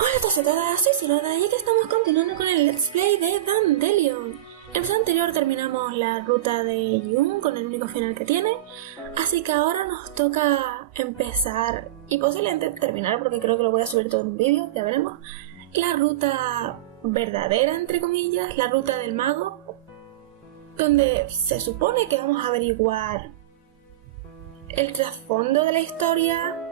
Hola Tocetada, soy Siroda y aquí estamos continuando con el Let's Play de Dandelion. En el episodio anterior terminamos la ruta de Yun con el único final que tiene, así que ahora nos toca empezar, y posiblemente terminar porque creo que lo voy a subir todo en un vídeo, ya veremos, la ruta verdadera, entre comillas, la ruta del mago, donde se supone que vamos a averiguar el trasfondo de la historia,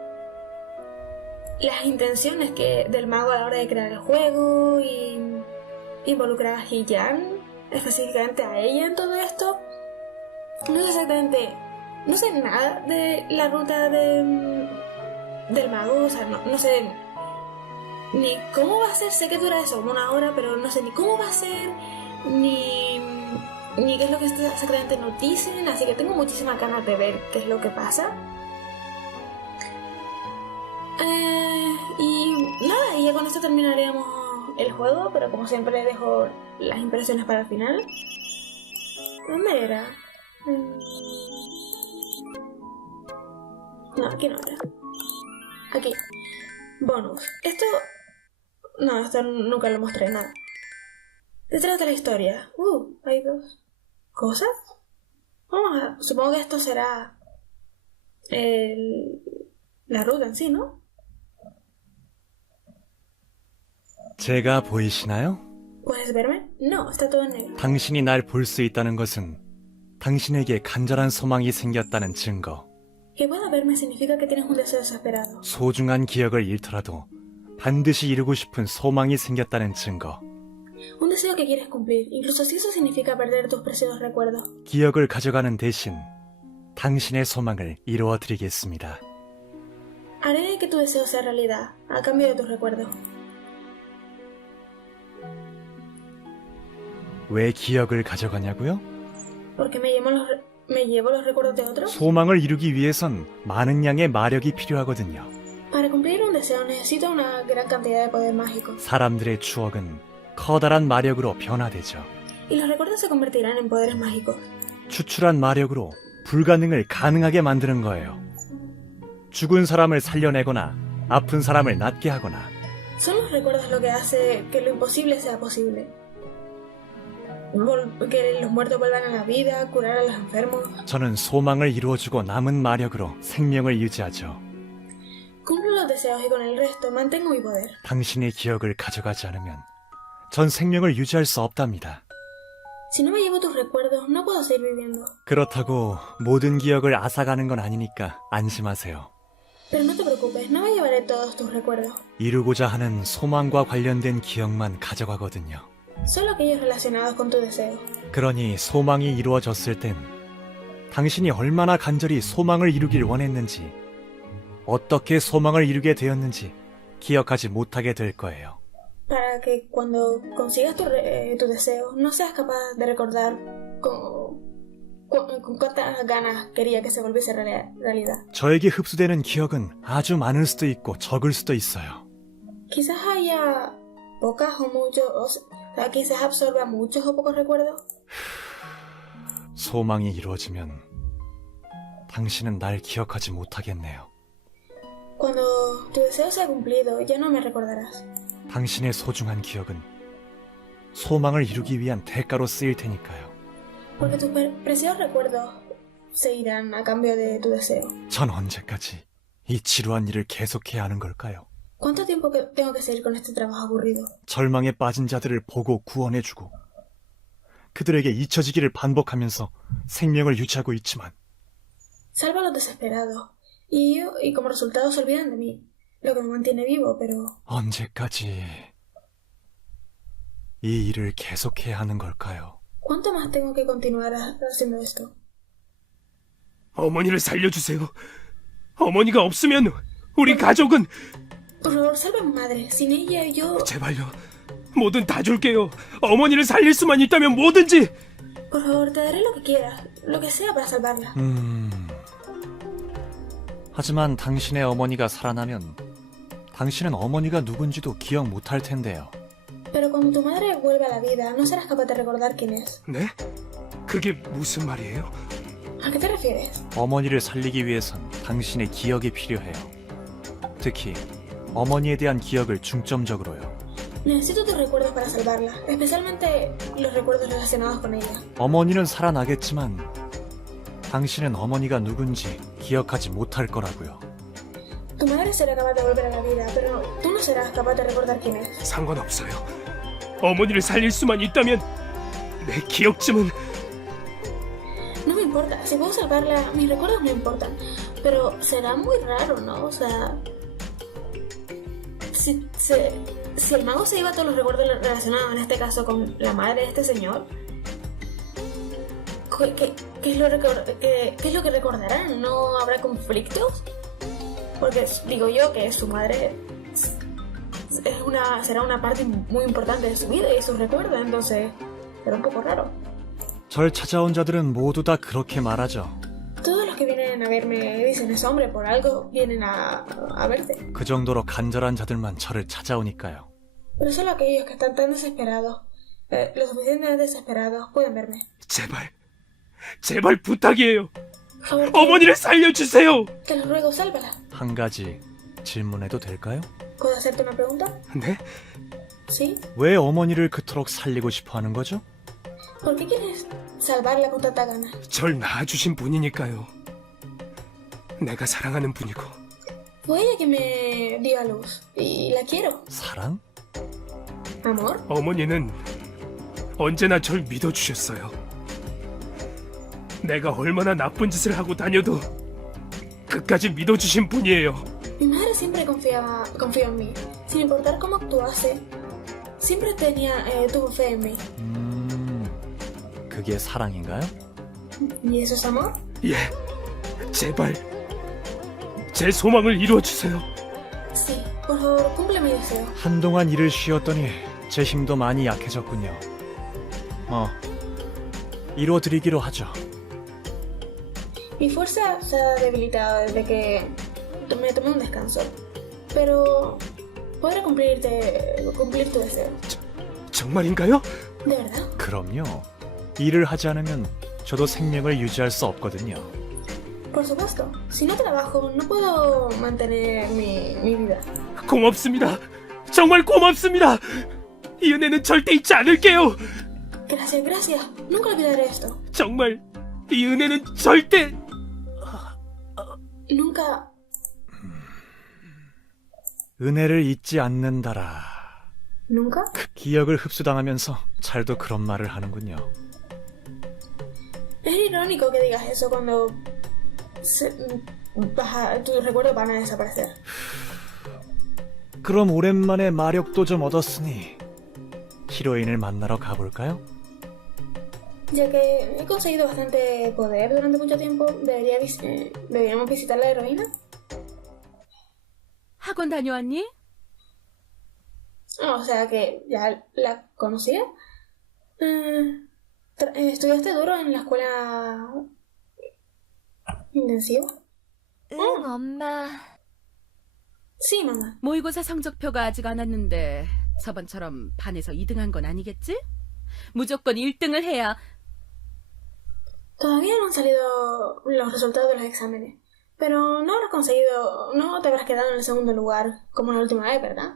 las intenciones del mago a la hora de crear el juego y involucrar a Hee-Yan, específicamente a ella en todo esto. No sé exactamente, no sé nada de la ruta del mago, o sea, no sé ni cómo va a ser, sé que dura eso, como una hora, pero no sé ni cómo va a ser, ni qué es lo que exactamente nos dicen, así que tengo muchísimas ganas de ver qué es lo que pasa. Y nada, y ya con esto terminaríamos el juego, pero como siempre dejo las impresiones para el final. ¿Dónde era? No, aquí no era. Aquí. Bonus. Esto nunca lo mostré, nada. Detrás de la historia. Hay dos cosas. Supongo que esto será la ruta en sí, ¿no? 제가 보이시나요? ¿Puedes verme? No, está todo en negro. 당신이 날 볼 수 있다는 것은 당신에게 간절한 소망이 생겼다는 증거. Que pueda verme significa que tienes un deseo desesperado. 소중한 기억을 잃더라도 반드시 이루고 싶은 소망이 생겼다는 증거. Un deseo que quieres cumplir, incluso si eso significa perder tus preciosos recuerdos. 기억을 가져가는 대신 당신의 소망을 이루어 드리겠습니다. Haré que tu deseo sea realidad, a cambio de tus recuerdos. 왜 기억을 가져가냐고요? Porque me llevo los recuerdos de otros. 소망을 이루기 위해선 많은 양의 마력이 필요하거든요. Para cumplir un deseo necesito una gran cantidad de poder mágico. 사람들의 추억은 커다란 마력으로 변화되죠. Y los recuerdos se convertirán en poderes mágicos. 추출한 마력으로 불가능을 가능하게 만드는 거예요. 죽은 사람을 살려내거나 아픈 사람을 낫게 하거나. Son los recuerdos lo que hace que lo imposible sea posible. Que los muertos vuelvan a la vida, curar a los enfermos. 저는 소망을 이루어주고 남은 마력으로 생명을 유지하죠. Cumplo los deseos y con el resto mantengo mi poder. 당신의 기억을 가져가지 않으면 전 생명을 유지할 수 없답니다. Si no me llevo tus recuerdos, no puedo seguir viviendo. 그렇다고 모든 기억을 앗아가는 건 아니니까 안심하세요. Pero no te preocupes, no me llevaré todos tus recuerdos. 이루고자 하는 소망과 관련된 기억만 가져가거든요. Solo aquellos relacionados con tu deseo. 그러니 소망이 이루어졌을 땐 당신이 얼마나 간절히 소망을 이루길 원했는지, 어떻게 소망을 이루게 되었는지 기억하지 못하게 될 거예요. Para que cuando consigas tu deseo, no seas capaz de recordar con cuántas ganas quería que se volviese realidad. 저에게 흡수되는 기억은 아주 많을 수도 있고 적을 수도 있어요. Quizás haya pocas o muchos, o sea, quizás absorba muchos o pocos recuerdos. 소망이 이루어지면 당신은 날 기억하지 못하겠네요. Cuando tu deseo sea cumplido, ya no me recordarás. 당신의 소중한 기억은 소망을 이루기 위한 대가로 쓰일 테니까요. Porque tus preciosos recuerdos se irán a cambio de tu deseo. 전 언제까지 이 지루한 일을 계속해야 ha는 걸까요? ¿Cuánto tiempo tengo que seguir con este trabajo aburrido? 절망에 빠진 자들을 보고 구원해주고 그들에게 잊혀지기를 반복하면서 생명을 유지하고 있지만 Salvo a los desesperados. Y como resultado se olvidan de mí. Lo que me mantiene vivo, pero... 언제까지 이 일을 계속해야 하는 걸까요? ¿Cuánto más tengo que continuar haciendo esto? 어머니를 살려주세요. 어머니가 없으면 우리 가족은... Por favor, salva a mi madre. Sin ella yo... 제발요. 뭐든 다 줄게요. 어머니를 살릴 수만 있다면 뭐든지. Por favor, te daré lo que quieras. Lo que sea para salvarla. 하지만 당신의 어머니가 살아나면 당신은 어머니가 누군지도 기억 못할 텐데요. Pero cuando tu madre vuelva a la vida, no serás capaz de recordar quién es. 네? 그게 무슨 말이에요? ¿A qué te refieres? 어머니를 살리기 위해선 당신의 기억이 필요해요. 특히 어머니에 대한 기억을 중점적으로요. Necesito tus recuerdos para salvarla, especialmente los recuerdos relacionados con ella. 어머니는 살아나겠지만 당신은 어머니가 누군지 기억하지 못할 거라고요. Tu madre será capaz de volver a la vida, pero tú no serás capaz de recordar quién es. 상관없어요. 어머니를 살릴 수만 있다면 내 기억쯤은 No me importa, si puedo salvarla, mis recuerdos no importan. Pero será muy raro, ¿no? O sea, si el mago se iba a todos los recuerdos relacionados, en este caso con la madre de este señor, ¿qué es lo que recordarán? ¿No habrá conflictos? Porque digo yo que su madre será una parte muy importante de su vida y sus recuerdos, entonces será un poco raro. 절 찾아온 자들은 모두 다 그렇게 말하죠. Todos los que vienen a verme dicen, ese hombre por algo vienen a verte. 그 정도로 간절한 자들만 저를 찾아오니까요. Pero solo aquellos que están tan desesperados, lo suficientemente desesperados, pueden verme. 제발 부탁이에요. Por favor, 어머니를 살려주세요. te lo ruego, sálvala. 한 가지 질문해도 될까요? ¿Puedo hacerte una pregunta? 네? ¿Sí? 왜 어머니를 그토록 살리고 싶어 하는 거죠? ¿Por qué quieres salvarla con tanta gana? 절 낳아주신 분이니까요. 내가 사랑하는 분이고. Fue ella que me dio a luz y la quiero. 사랑? ¿Amor? 어머니는 언제나 절 믿어주셨어요. 내가 얼마나 나쁜 짓을 하고 다녀도 끝까지 믿어주신 분이에요. Mi madre siempre confió en mí. Sin importar cómo actuase, siempre tuvo fe en mí. 그게 사랑인가요? ¿Y eso es amor? 예, 제발 제 소망을 이루어주세요. Sí, por favor, cumple mi deseo. 한동안 일을 쉬었더니 제 힘도 많이 약해졌군요. 이루어드리기로 하죠. Mi fuerza se ha debilitado desde que me tomé un descanso. Pero podré cumplir tu deseo. 정말인가요? ¿De verdad? 그럼요. 일을 하지 않으면 저도 생명을 유지할 수 없거든요. Por supuesto. Si no trabajo, no puedo mantener mi vida. 고맙습니다. 정말 고맙습니다. 이 은혜는 절대 잊지 않을게요. Gracias, gracias. Nunca olvidaré esto. 정말 이 은혜는 절대... Nunca... 은혜를 잊지 않는다라. ¿Nunca? 기억을 흡수당하면서 잘도 그런 말을 하는군요. Es irónico que digas eso cuando tus recuerdos van a desaparecer. 그럼 오랜만에 마력도 좀 얻었으니 히로인을 만나러 가볼까요? Ya que he conseguido bastante poder durante mucho tiempo, ¿deberíamos visitar la heroína? 학원 다녀왔니? O sea que ya la conocía. ¿Estudiaste duro en la escuela intensiva? 응, 엄마. Sí, mamá. 모의고사 성적표가 아직 안 왔는데 저번처럼 반에서 2등한 건 아니겠지? 무조건 1등을 해야. Todavía no han salido los resultados de los exámenes, pero no te habrás quedado en el segundo lugar como la última vez, ¿verdad?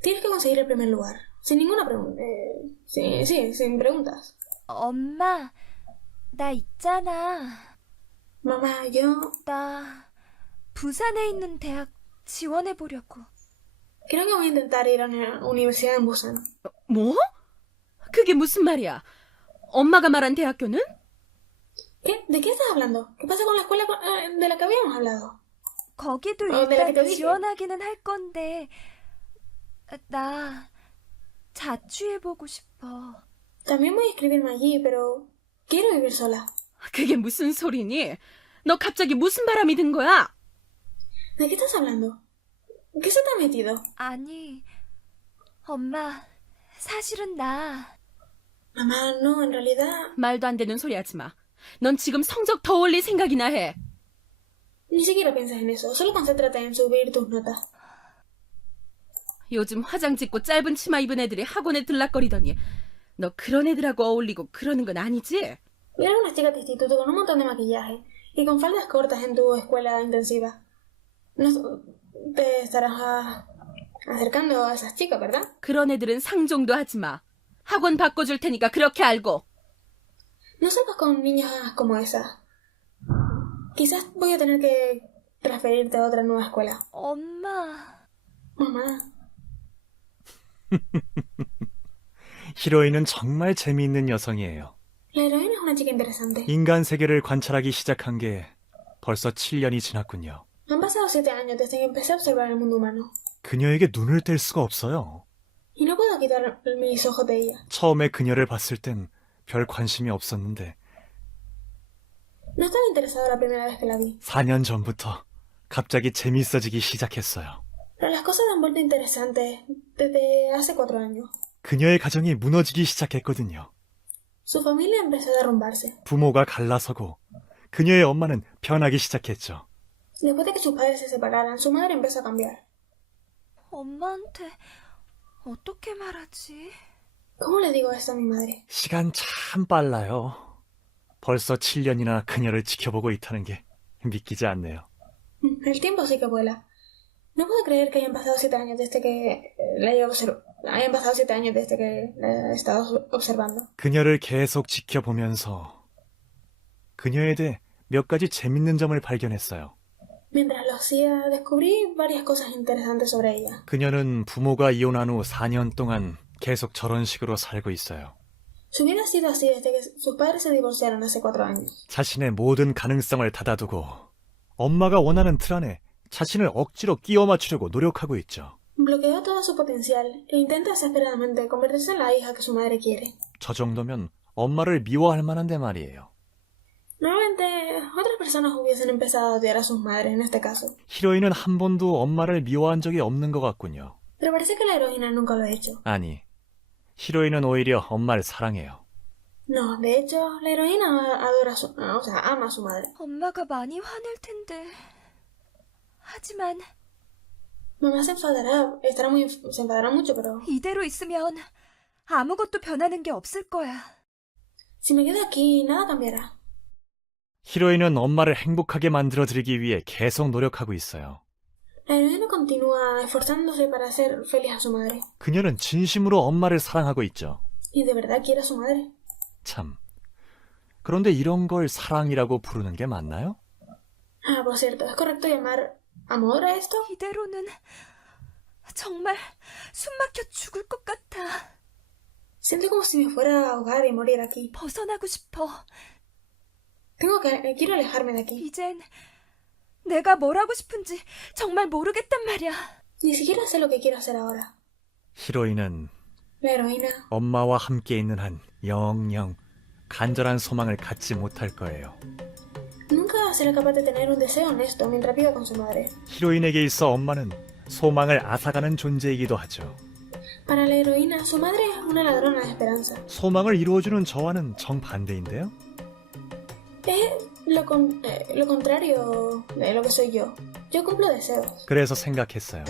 Tienes que conseguir el primer lugar, sin ninguna pregunta. Sí, sin preguntas. 엄마, 나 있잖아. Mamá, 나 부산에 있는 대학 지원해보려고. creo que voy a intentar ir a una universidad en Busan. 뭐? 그게 무슨 말이야? 엄마가 말한 대학교는? ¿Qué? ¿De qué estás hablando? ¿Qué pasa con la escuela de la que habíamos hablado? 거기도 내가 일단 그때 얘기해. 지원하기는 할 건데 나 자취해보고 싶어. También voy a inscribirme allí, pero quiero vivir sola. 그게 무슨 소리니? 너 갑자기 무슨 바람이 든 거야? ¿De qué estás hablando? ¿Qué se te ha metido? 아니, 엄마, 사실은 나 Mamá, no, en realidad 말도 안 되는 소리 하지 마. 넌 지금 성적 더 올릴 생각이나 해. ni siquiera piensas en eso. Solo concéntrate en subir tus notas. 요즘 화장 짓고 짧은 치마 입은 애들이 학원에 들락거리더니 너 그런 애들하고 어울리고 그러는 건 아니지? Vi algunas chicas de instituto con un montón de maquillaje y con faldas cortas en tu escuela intensiva. No te estarás acercando a esas chicas, ¿verdad? 그런 애들은 상종도 하지 마. 학원 바꿔줄 테니까 그렇게 알고. No salgas con niñas como esa. Quizás voy a tener que transferirte a otra nueva escuela. 엄마. Mamá, 히로인은 정말 재미있는 여성이에요. la heroína es una chica interesante. 인간 세계를 관찰하기 시작한 게 벌써 7년이 지났군요. Han pasado 7 años desde que empecé a observar el mundo humano. 그녀에게 눈을 뗄 수가 없어요. Y no puedo quitar mis ojos de ella. 처음에 그녀를 봤을 땐 별 관심이 없었는데 No estaba interesado la primera vez que la vi. 4년 전부터 갑자기 재밌어지기 시작했어요. Pero las cosas han vuelto interesantes desde hace 4 años. 그녀의 가정이 무너지기 시작했거든요. Su familia empezó a derrumbarse. 부모가 갈라서고 그녀의 엄마는 변하기 시작했죠. Después de que sus padres se separaran, su madre empezó a cambiar. 엄마한테 어떻게 말하지? ¿Cómo le digo esto a mi madre? 시간 참 빨라요. 벌써 7년이나 그녀를 지켜보고 있다는 게 믿기지 않네요. El tiempo sí que vuela. No puedo creer que hayan pasado 7 años desde que la hayan pasado 7 años desde que la he estado observando. 그녀를 계속 지켜보면서 그녀에 대해 몇 가지 재밌는 점을 발견했어요. Mientras lo hacía, descubrí varias cosas interesantes sobre ella. 그녀는 부모가 이혼한 후 4년 동안 계속 저런 식으로 살고 있어요. Su vida ha sido así desde que sus padres se divorciaron hace 4 años. 자신의 모든 가능성을 닫아두고 엄마가 원하는 틀 안에 자신을 억지로 끼워 맞추려고 노력하고 있죠. Bloqueó todo su potencial e intenta desesperadamente convertirse en la hija que su madre quiere. 저 정도면 엄마를 미워할 만한데 말이에요. Normalmente, otras personas hubiesen empezado a odiar a sus madres en este caso. 히로인은 한 번도 엄마를 미워한 적이 없는 것 같군요. Pero parece que la heroína nunca lo ha hecho. 아니, 히로인은 오히려 엄마를 사랑해요. No, de hecho, la heroína adora ama a su madre. 엄마가 많이 화낼 텐데. 하지만 Mamá se enfadará mucho, pero 이대로 있으면 아무것도 변하는 게 없을 거야. si me quedo aquí, nada cambiará. 히로인은 엄마를 행복하게 만들어드리기 위해 계속 노력하고 있어요. La heroína continúa esforzándose para hacer feliz a su madre. 그녀는 진심으로 엄마를 사랑하고 있죠. Y de verdad quiere a su madre. 참. 그런데 이런 걸 사랑이라고 부르는 게 맞나요? Ah, por cierto, ¿es correcto llamar amor a esto? 이대로는 정말 숨 막혀 죽을 것 같아. Siento como si me fuera a ahogar y morir aquí. 벗어나고 싶어. Quiero alejarme de aquí. 이젠 내가 뭘 하고 싶은지 정말 모르겠단 말이야. Ni siquiera sé lo que quiero hacer ahora. 히로인은 La heroína 엄마와 함께 있는 한 영영 간절한 소망을 갖지 못할 거예요. nunca será capaz de tener un deseo honesto mientras viva con su madre. 히로인에게 있어 엄마는 소망을 앗아가는 존재이기도 하죠. Para la heroína, su madre es una ladrona de esperanza. 소망을 이루어주는 저와는 정반대인데요. Es lo contrario de lo que soy yo. Yo cumplo deseos. 그래서 생각했어요.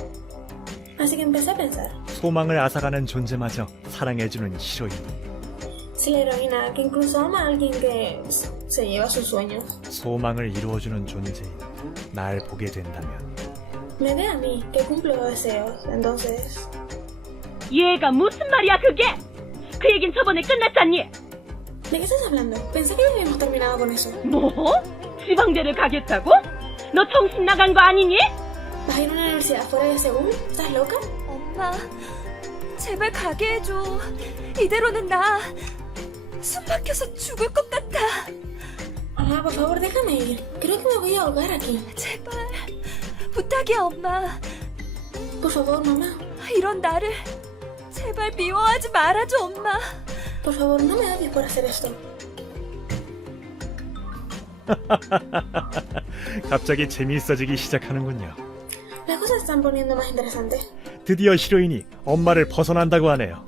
Así que empecé a pensar. 소망을 앗아가는 존재마저 사랑해주는 히로인. Si la heroína, que incluso ama a alguien que se lleva sus sueños, 소망을 이루어주는 존재인 날 보게 된다면 me ve a mí, que cumplo deseos, entonces... 얘가 무슨 말이야 그게? 그 얘긴 저번에 끝났잖니? ¿De qué estás hablando? Pensé que ya habíamos terminado con eso. 뭐? 지방대를 가겠다고? 너 정신 나간 거 아니니? ¿Vas a ir a una universidad fuera de Seúl? ¿Estás loca? 엄마, 제발 가게 해줘. 이대로는 나 숨 막혀서 죽을 것 같아. Mamá, por favor, déjame ir. Creo que me voy a ahogar aquí. 제발 부탁이야 엄마. Por favor, mamá. 이런 나를 제발 미워하지 말아줘 엄마. Por favor, no me odies por hacer esto. 갑자기 재미있어지기 시작하는군요. Las cosas se están poniendo más interesantes. 드디어 히로인이 엄마를 벗어난다고 하네요.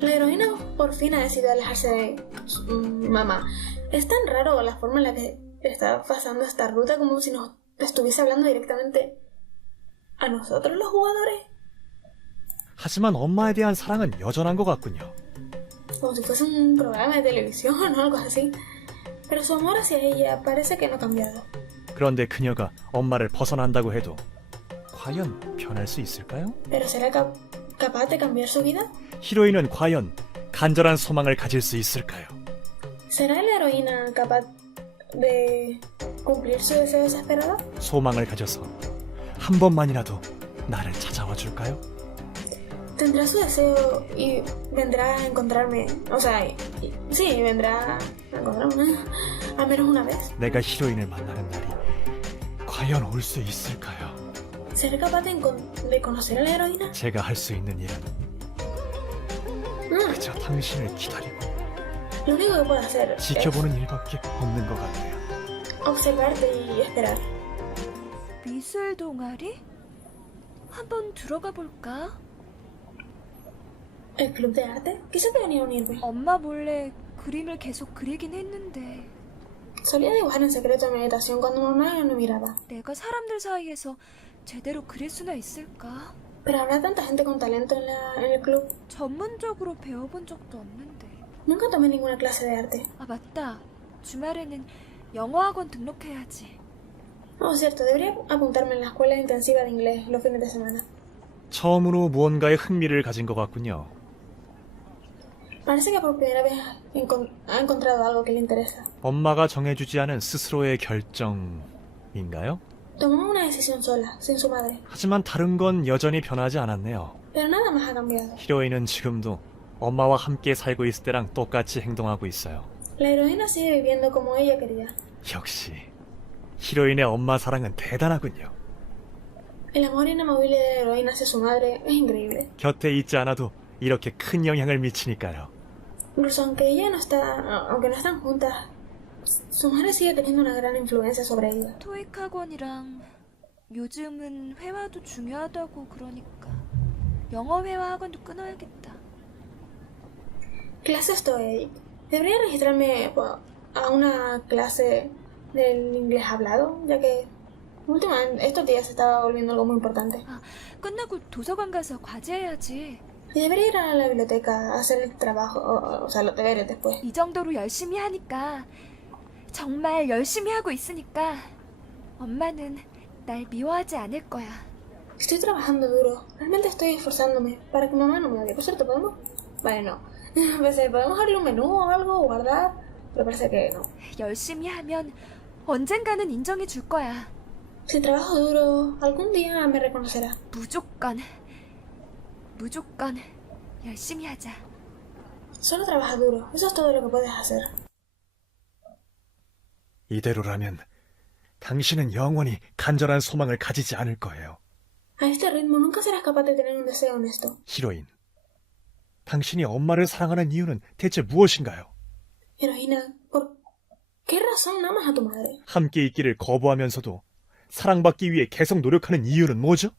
La heroína por fin ha decidido alejarse de mamá. Es tan raro la forma en la que está pasando esta ruta, como si nos estuviese hablando directamente a nosotros los jugadores. 하지만 엄마에 대한 사랑은 여전한 것 같군요. Como si fuese un programa de televisión o algo así. Pero su amor hacia ella parece que no ha cambiado. 그런데 그녀가 엄마를 벗어난다고 해도 과연 변할 수 있을까요? ¿Pero será capaz de cambiar su vida? 히로인은 과연 간절한 소망을 가질 수 있을까요? ¿Será la heroína capaz de cumplir su deseo desesperado? 소망을 가져서 한 번만이라도 나를 찾아와 줄까요? Tendrá su deseo y vendrá a encontrarme. O sea, sí, vendrá a encontrarme. Al menos una vez. 내가 히로인을 만나는 날이 과연 올 수 있을까요? ¿Seré capaz de conocer a la heroína? 제가 할 수 있는 일은 그저 당신을 기다리고 Lo único que puedo hacer es 지켜보는 일밖에 없는 것 같네요. observarte y esperar. 미술 동아리? 한번 들어가 볼까? ¿El club de arte? Quizá debería unirme. 엄마 몰래 그림을 계속 그리긴 했는데 Solía dibujar en secreto en mi habitación cuando mamá no miraba. 내가 사람들 사이에서 제대로 그릴 수나 있을까? Pero habrá tanta gente con talento en el club. 전문적으로 배워본 적도 없는데. Nunca tomé ninguna clase de arte. 아 맞다. 주말에는 영어학원 등록해야지. Oh, cierto, debería apuntarme en la escuela intensiva de inglés los fines de semana. 처음으로 무언가에 흥미를 가진 것 같군요. Parece que por primera vez ha encontrado algo que le interesa. 엄마가 정해주지 않은 스스로의 결정인가요? Tomó una decisión sola, sin su madre. 하지만 다른 건 여전히 변하지 않았네요. Pero nada más ha cambiado. 히로인은 지금도 엄마와 함께 살고 있을 때랑 똑같이 행동하고 있어요. La heroína sigue viviendo como ella quería. 역시 히로인의 엄마 사랑은 대단하군요. El amor inamovible de la heroína hacia su madre es increíble. 곁에 있지 않아도 이렇게 큰 영향을 미치니까요. Incluso aunque no están juntas, su madre sigue teniendo una gran influencia sobre ella. 토익 학원이랑 요즘은 회화도 중요하다고 그러니까 영어 회화 학원도 끊어야겠다. Clases TOEIC. Debería registrarme a una clase del inglés hablado, ya que estos días se estaba volviendo algo muy importante. 아, 끝나고 도서관 가서 과제해야지. Y debería ir a la biblioteca a hacer el trabajo, o sea, los deberes después. 이 정도로 열심히 하니까 정말 열심히 하고 있으니까 엄마는 날 미워하지 않을 거야. Estoy trabajando duro. Realmente estoy esforzándome para que mamá no me odie. Por cierto, ¿podemos? Vale, no. Pensé, ¿podemos abrir un menú o algo? ¿O guardar? Pero parece que no. 열심히 하면 언젠가는 인정해 줄 거야. Si trabajo duro, algún día me reconocerá. 무조건 열심히 하자. Solo trabaja duro. Eso es todo lo que puedes hacer. 이대로라면 당신은 영원히 간절한 소망을 가지지 않을 거예요. A este ritmo nunca serás capaz de tener un deseo honesto. 히로인, 당신이 엄마를 사랑하는 이유는 대체 무엇인가요? Heroína, ¿por qué razón amas a tu madre? 함께 있기를 거부하면서도 사랑받기 위해 계속 노력하는 이유는 뭐죠?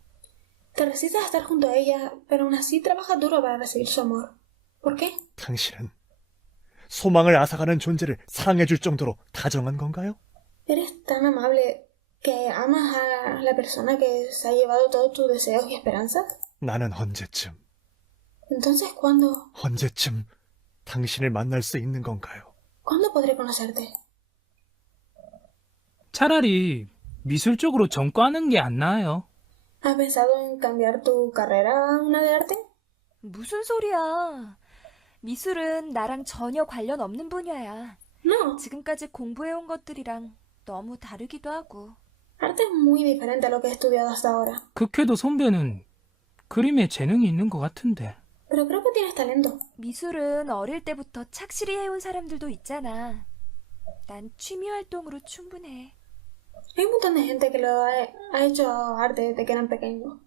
Te resistes a estar junto a ella, pero aún así trabajas duro para recibir su amor. ¿Por qué? 당신은 소망을 앗아가는 존재를 사랑해줄 정도로 다정한 건가요? Eres tan amable que amas a la persona que se ha llevado todos tus deseos y esperanzas. 나는 언제쯤 Entonces, ¿cuándo 당신을 만날 수 있는 건가요? podré conocerte? 차라리 미술 쪽으로 전과하는 게 안 나아요. ¿Has pensado en cambiar tu carrera a una de arte? 무슨 소리야. 미술은 나랑 전혀 관련 없는 분야야. No, 지금까지 공부해온 것들이랑 너무 다르기도 하고. arte es muy diferente a lo que he estudiado hasta ahora. 극해도 선배는 그림에 재능이 있는 것 같은데. Pero creo que tienes talento. 미술은 어릴 때부터 착실히 해온 사람들도 있잖아. 난 취미 활동으로 충분해. Hay un montón de gente que ha hecho arte desde que eran pequeños.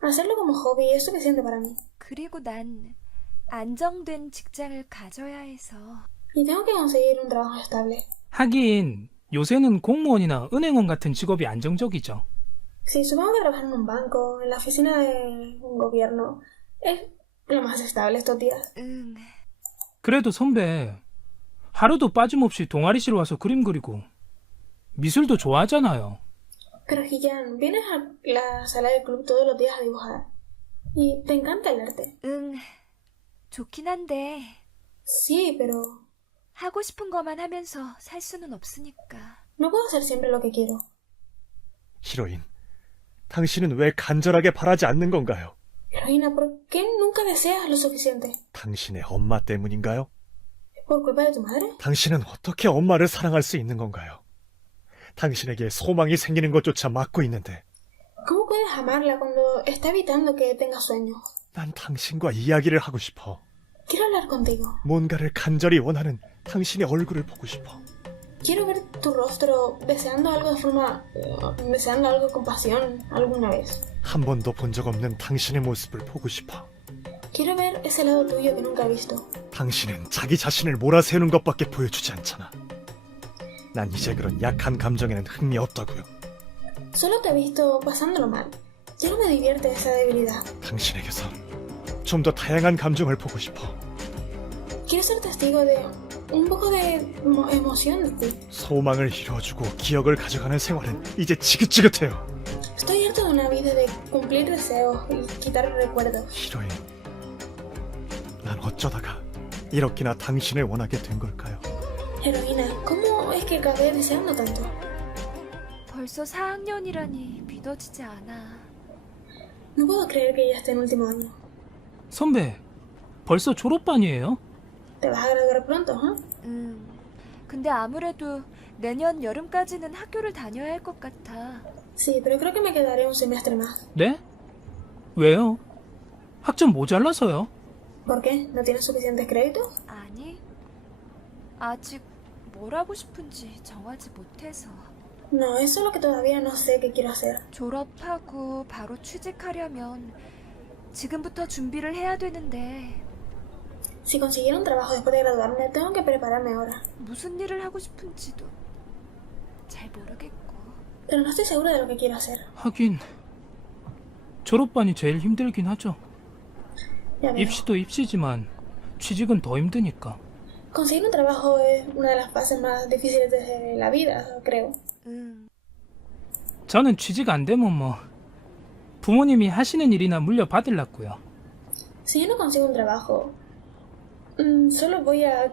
Hacerlo como hobby es suficiente para mí. 그리고 난 안정된 직장을 가져야 해서. Y tengo que conseguir un trabajo estable. 하긴 요새는 공무원이나 은행원 같은 직업이 안정적이죠. Sí, supongo que trabajar en un banco, en la oficina de un gobierno, es lo más estable estos días. 응. 그래도 선배, 하루도 빠짐없이 동아리실 와서 그림 그리고 미술도 좋아하잖아요. Pero Hillan, vienes a la sala del club todos los días a dibujar. Y te encanta el arte. 응. 좋긴 한데 Sí, pero 하고 싶은 것만 하면서 살 수는 없으니까. no puedo hacer siempre lo que quiero. 히로인, 당신은 왜 간절하게 바라지 않는 건가요? Heroína, ¿por qué nunca deseas lo suficiente? 당신의 엄마 때문인가요? ¿Por culpa de tu madre? 당신은 어떻게 엄마를 사랑할 수 있는 건가요? 당신에게 소망이 생기는 것조차 막고 있는데 ¿Cómo puedes amarla cuando está evitando que tengas sueños? 난 당신과 이야기를 하고 싶어. Quiero hablar contigo. 뭔가를 간절히 원하는 당신의 얼굴을 보고 싶어. Quiero ver tu rostro deseando algo de forma... deseando algo con pasión alguna vez. 한 번도 본 적 없는 당신의 모습을 보고 싶어. Quiero ver ese lado tuyo que nunca he visto. 당신은 자기 자신을 몰아세우는 것밖에 보여주지 않잖아. 난 이제 그런 약한 감정에는 흥미 없다고요. Solo te he visto pasándolo mal. Ya no me divierte esa debilidad. 당신에게서 좀 더 다양한 감정을 보고 싶어. Quiero ser testigo de un poco de emoción de ti. 소망을 이루어주고 기억을 가져가는 생활은 이제 지긋지긋해요. Estoy harto de una vida de cumplir deseos y quitar recuerdos. 히로인, 난 어쩌다가 이렇게나 당신을 원하게 된 걸까요? Heroína, ¿cómo es que acabé deseando tanto? 벌써 4학년이라니 믿어지지 않아. No puedo creer que ya esté en último año. 선배, 벌써 졸업반이에요? Te vas a graduar pronto, ¿eh? 근데 아무래도 내년 여름까지는 학교를 다녀야 할 것 같아. Sí, pero creo que me quedaré un semestre más. 네? 왜요? 학점 모자라서요? ¿Por qué? ¿No tienes suficientes créditos? 아니, 아직 뭘 하고 싶은지 정하지 못해서. No, es solo que todavía no sé qué quiero hacer. 졸업하고 바로 취직하려면 지금부터 준비를 해야 되는데 Si consiguiera un trabajo después de graduarme, tengo que prepararme ahora. 무슨 일을 하고 싶은지도 잘 모르겠고. Pero no estoy segura de lo que quiero hacer. 하긴 졸업반이 제일 힘들긴 하죠. Ya veo. 입시도 입시지만 취직은 더 힘드니까. Conseguir un trabajo es una de las fases más difíciles de la vida, creo. 저는 취직 안 되면 뭐 부모님이 하시는 일이나 물려받으려고요. Si yo no consigo un trabajo, solo voy a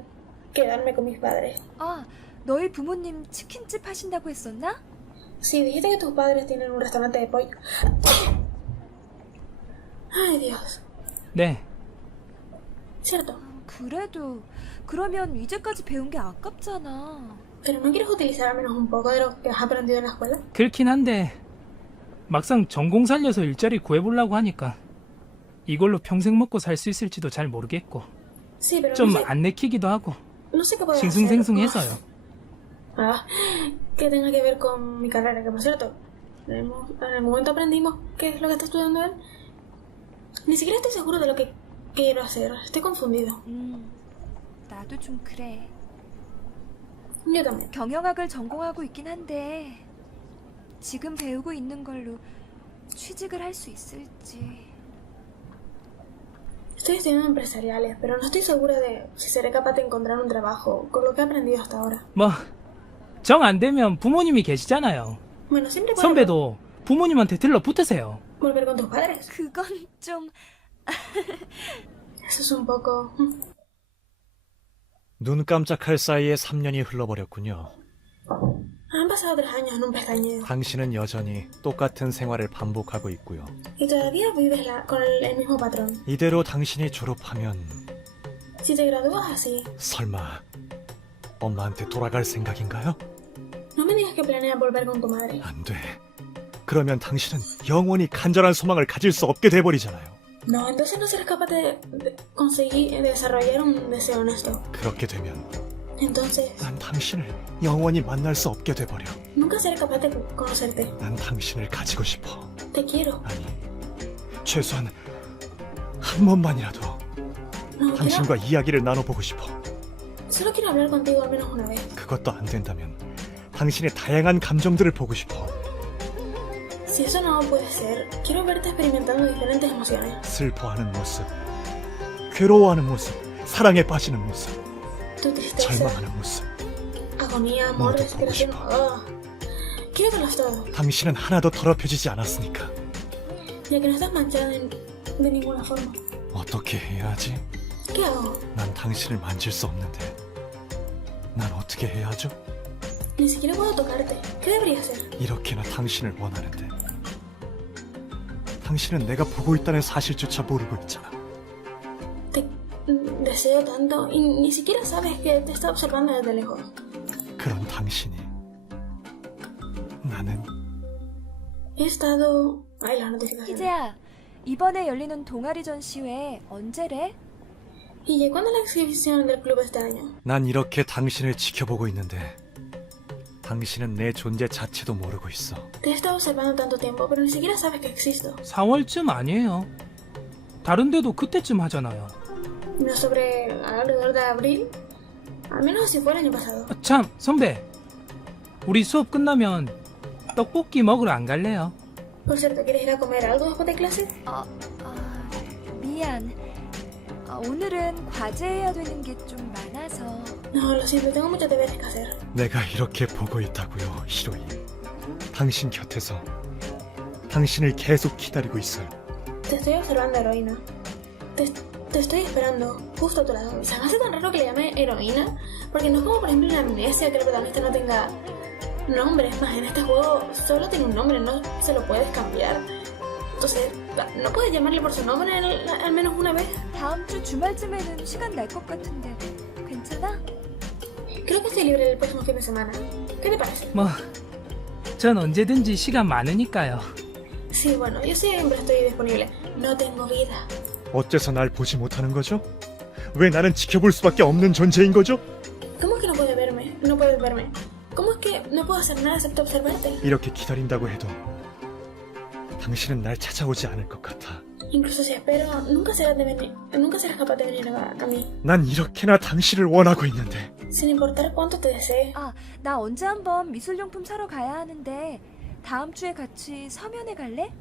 quedarme con mis padres. 아, 너희 부모님 치킨집 하신다고 했었나? Si dijiste que tus padres tienen un restaurante de pollo. Ay, Dios. 네, Cierto. 그래도 그러면 이제까지 배운 게 아깝잖아. Pero ¿no quieres utilizar al menos un poco de lo que has aprendido en la escuela? 그렇긴 한데 막상 전공 살려서 일자리 구해보려고 하니까 이걸로 평생 먹고 살 수 있을지도 잘 모르겠고 Sí, pero 좀 no sé, 안 내키기도 하고 no sé qué puedo hacer. 싱숭생숭해서요. Ah, que tenga que ver con mi carrera, que por cierto, en el momento aprendimos qué es lo que está estudiando él. Ni siquiera estoy seguro de lo que quiero hacer. Estoy confundido. 나도 좀 그래. Yo también. 경영학을 전공하고 있긴 한데 지금 배우고 있는 걸로 취직을 할 수 있을지. Estoy estudiando empresariales, pero no estoy segura de si seré capaz de encontrar un trabajo con lo que he aprendido hasta ahora. 뭐 정 안 되면 부모님이 계시잖아요. Bueno, siempre puedo 선배도 부모님한테 들러붙으세요. volver con tus padres. 그건 좀... Eso es un poco... 눈 깜짝할 사이에 3년이 흘러버렸군요. Han pasado 3 años en un pestañeo. 당신은 여전히 똑같은 생활을 반복하고 있고요. Y todavía vives con el mismo patrón. 이대로 당신이 졸업하면 Si te gradúas así, 설마 엄마한테 돌아갈 생각인가요? no me digas que planeas volver con tu madre. 안 돼. 그러면 당신은 영원히 간절한 소망을 가질 수 없게 돼버리잖아요. No, entonces no serás capaz de conseguir desarrollar un deseo honesto. 그렇게 되면 Entonces, 난 당신을 영원히 만날 수 없게 돼버려. nunca seré capaz de conocerte. 난 당신을 가지고 싶어. Te quiero. 아니, 최소한 한 번만이라도 No, 당신과 이야기를 나눠보고 싶어. solo quiero hablar contigo al menos una vez. 그것도 안 된다면 당신의 다양한 감정들을 보고 싶어. Si eso no puede ser, quiero verte experimentando diferentes emociones. 슬퍼하는 모습, 괴로워하는 모습, 사랑에 빠지는 모습, Tu tristeza, 절망하는 모습. agonía, amor, Modo desesperación. 보고 Quiero verlos todos, 당신은 하나도 더럽혀지지 않았으니까. ya que no estás manchada de ninguna forma. 어떻게 해야 하지? ¿Qué hago? 난 당신을 만질 수 없는데 난 어떻게 해야 하죠? Ni siquiera puedo tocarte. ¿Qué debería hacer? 이렇게나 당신을 원하는데 당신은 내가 보고 있다는 사실조차 모르고 있잖아. Te deseo tanto y ni siquiera sabes que te está observando desde lejos. 그런 당신이 나는 He estado... Ay, las notificaciones. 희재야, 이번에 열리는 동아리 전시회 언제래? ¿Y cuándo es la exhibición del club este año? 난 이렇게 당신을 지켜보고 있는데 당신은 내 존재 자체도 모르고 있어. Te he estado observando tanto tiempo, pero ni siquiera sabes que existo. 4월쯤 아니에요. 다른 데도 그때쯤 하잖아요. No sobre alrededor de abril. Al menos así fue el año pasado. 아, 참, 선배. 우리 수업 끝나면 떡볶이 먹으러 안 갈래요? Por cierto, ¿quieres ir a comer algo después de clase? 미안. 오늘은 과제해야 되는 게 좀 많아서. No, lo siento, tengo muchos deberes que hacer. 내가 이렇게 보고 있다고요, 히로인. 당신 곁에서 당신을 계속 기다리고 있어요. Te estoy observando, heroína. Te estoy esperando justo a tu lado. ¿Se me hace tan raro que le llame heroína? Porque no es como, por ejemplo, en Amnesia, que el protagonista no tenga nombre. Es más, en este juego solo tiene un nombre, no se lo puedes cambiar. Entonces, ¿no puedes llamarle por su nombre al menos una vez? 다음 주 주말쯤에는 시간 날 것 같은데 괜찮아? Creo que estoy libre el próximo fin de semana. ¿Qué te parece? 뭐, 전 언제든지 시간 많으니까요. Sí, bueno, yo siempre estoy disponible. No tengo vida. 어째서 날 보지 못하는 거죠? 왜 나는 지켜볼 수밖에 없는 존재인 거죠? ¿Cómo es que no puedes verme? No puedes verme. ¿Cómo es que no puedo hacer nada excepto observarte? 이렇게 기다린다고 해도 당신은 날 찾아오지 않을 것 같아. Incluso si espero, nunca serás capaz de venir a mí. 난 이렇게나 당신을 원하고 있는데. Sin importar cuánto te desee. 나 언제 한번 미술용품 사러 가야 하는데 다음 주에 같이 서면에 갈래?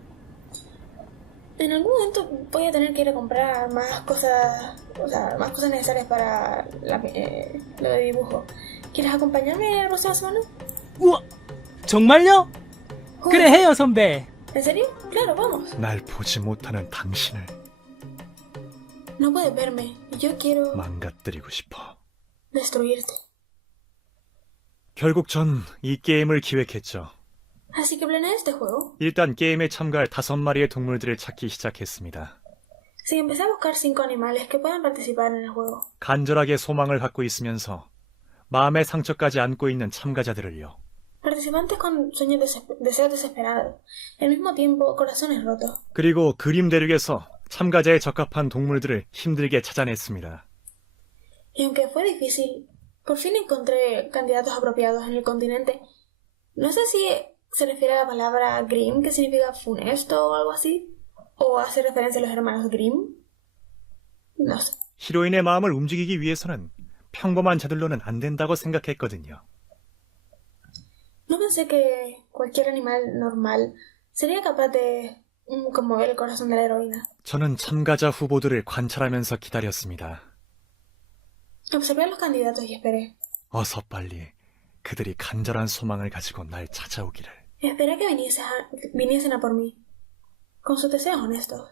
En algún momento voy a tener que ir a comprar más cosas, o sea, más cosas necesarias para lo de dibujo. ¿Quieres acompañarme la próxima semana? 우와, 정말요? 그래 해요, 선배. ¿En serio? Claro, vamos. 날 보지 못하는 당신을 No puedes verme. Yo quiero 망가뜨리고 싶어. destruirte. 결국 전 이 게임을 기획했죠. Así que planeé este juego. 일단 게임에 참가할 5마리의 동물들을 찾기 시작했습니다. Sí, empecé a buscar 5 animales que puedan participar en el juego. 간절하게 소망을 갖고 있으면서 마음의 상처까지 안고 있는 참가자들을요. Participantes con deseos desesperados. Al mismo tiempo, corazones rotos. 그리고 그림 대륙에서 참가자에 적합한 동물들을 힘들게 찾아냈습니다. Y aunque fue difícil, por fin encontré candidatos apropiados en el continente. No sé si se refiere a la palabra Grimm, que significa funesto o algo así, o hace referencia a los hermanos Grimm. No sé. 히로인의 마음을 움직이기 위해서는 평범한 자들로는 안 된다고 생각했거든요. No pensé que cualquier animal normal sería capaz de conmover el corazón de la heroína. 저는 참가자 후보들을 관찰하면서 기다렸습니다. Observé a los candidatos y esperé. 어서 빨리 그들이 간절한 소망을 가지고 날 찾아오기를. Esperé que viniesen a por mí, con sus deseos honestos.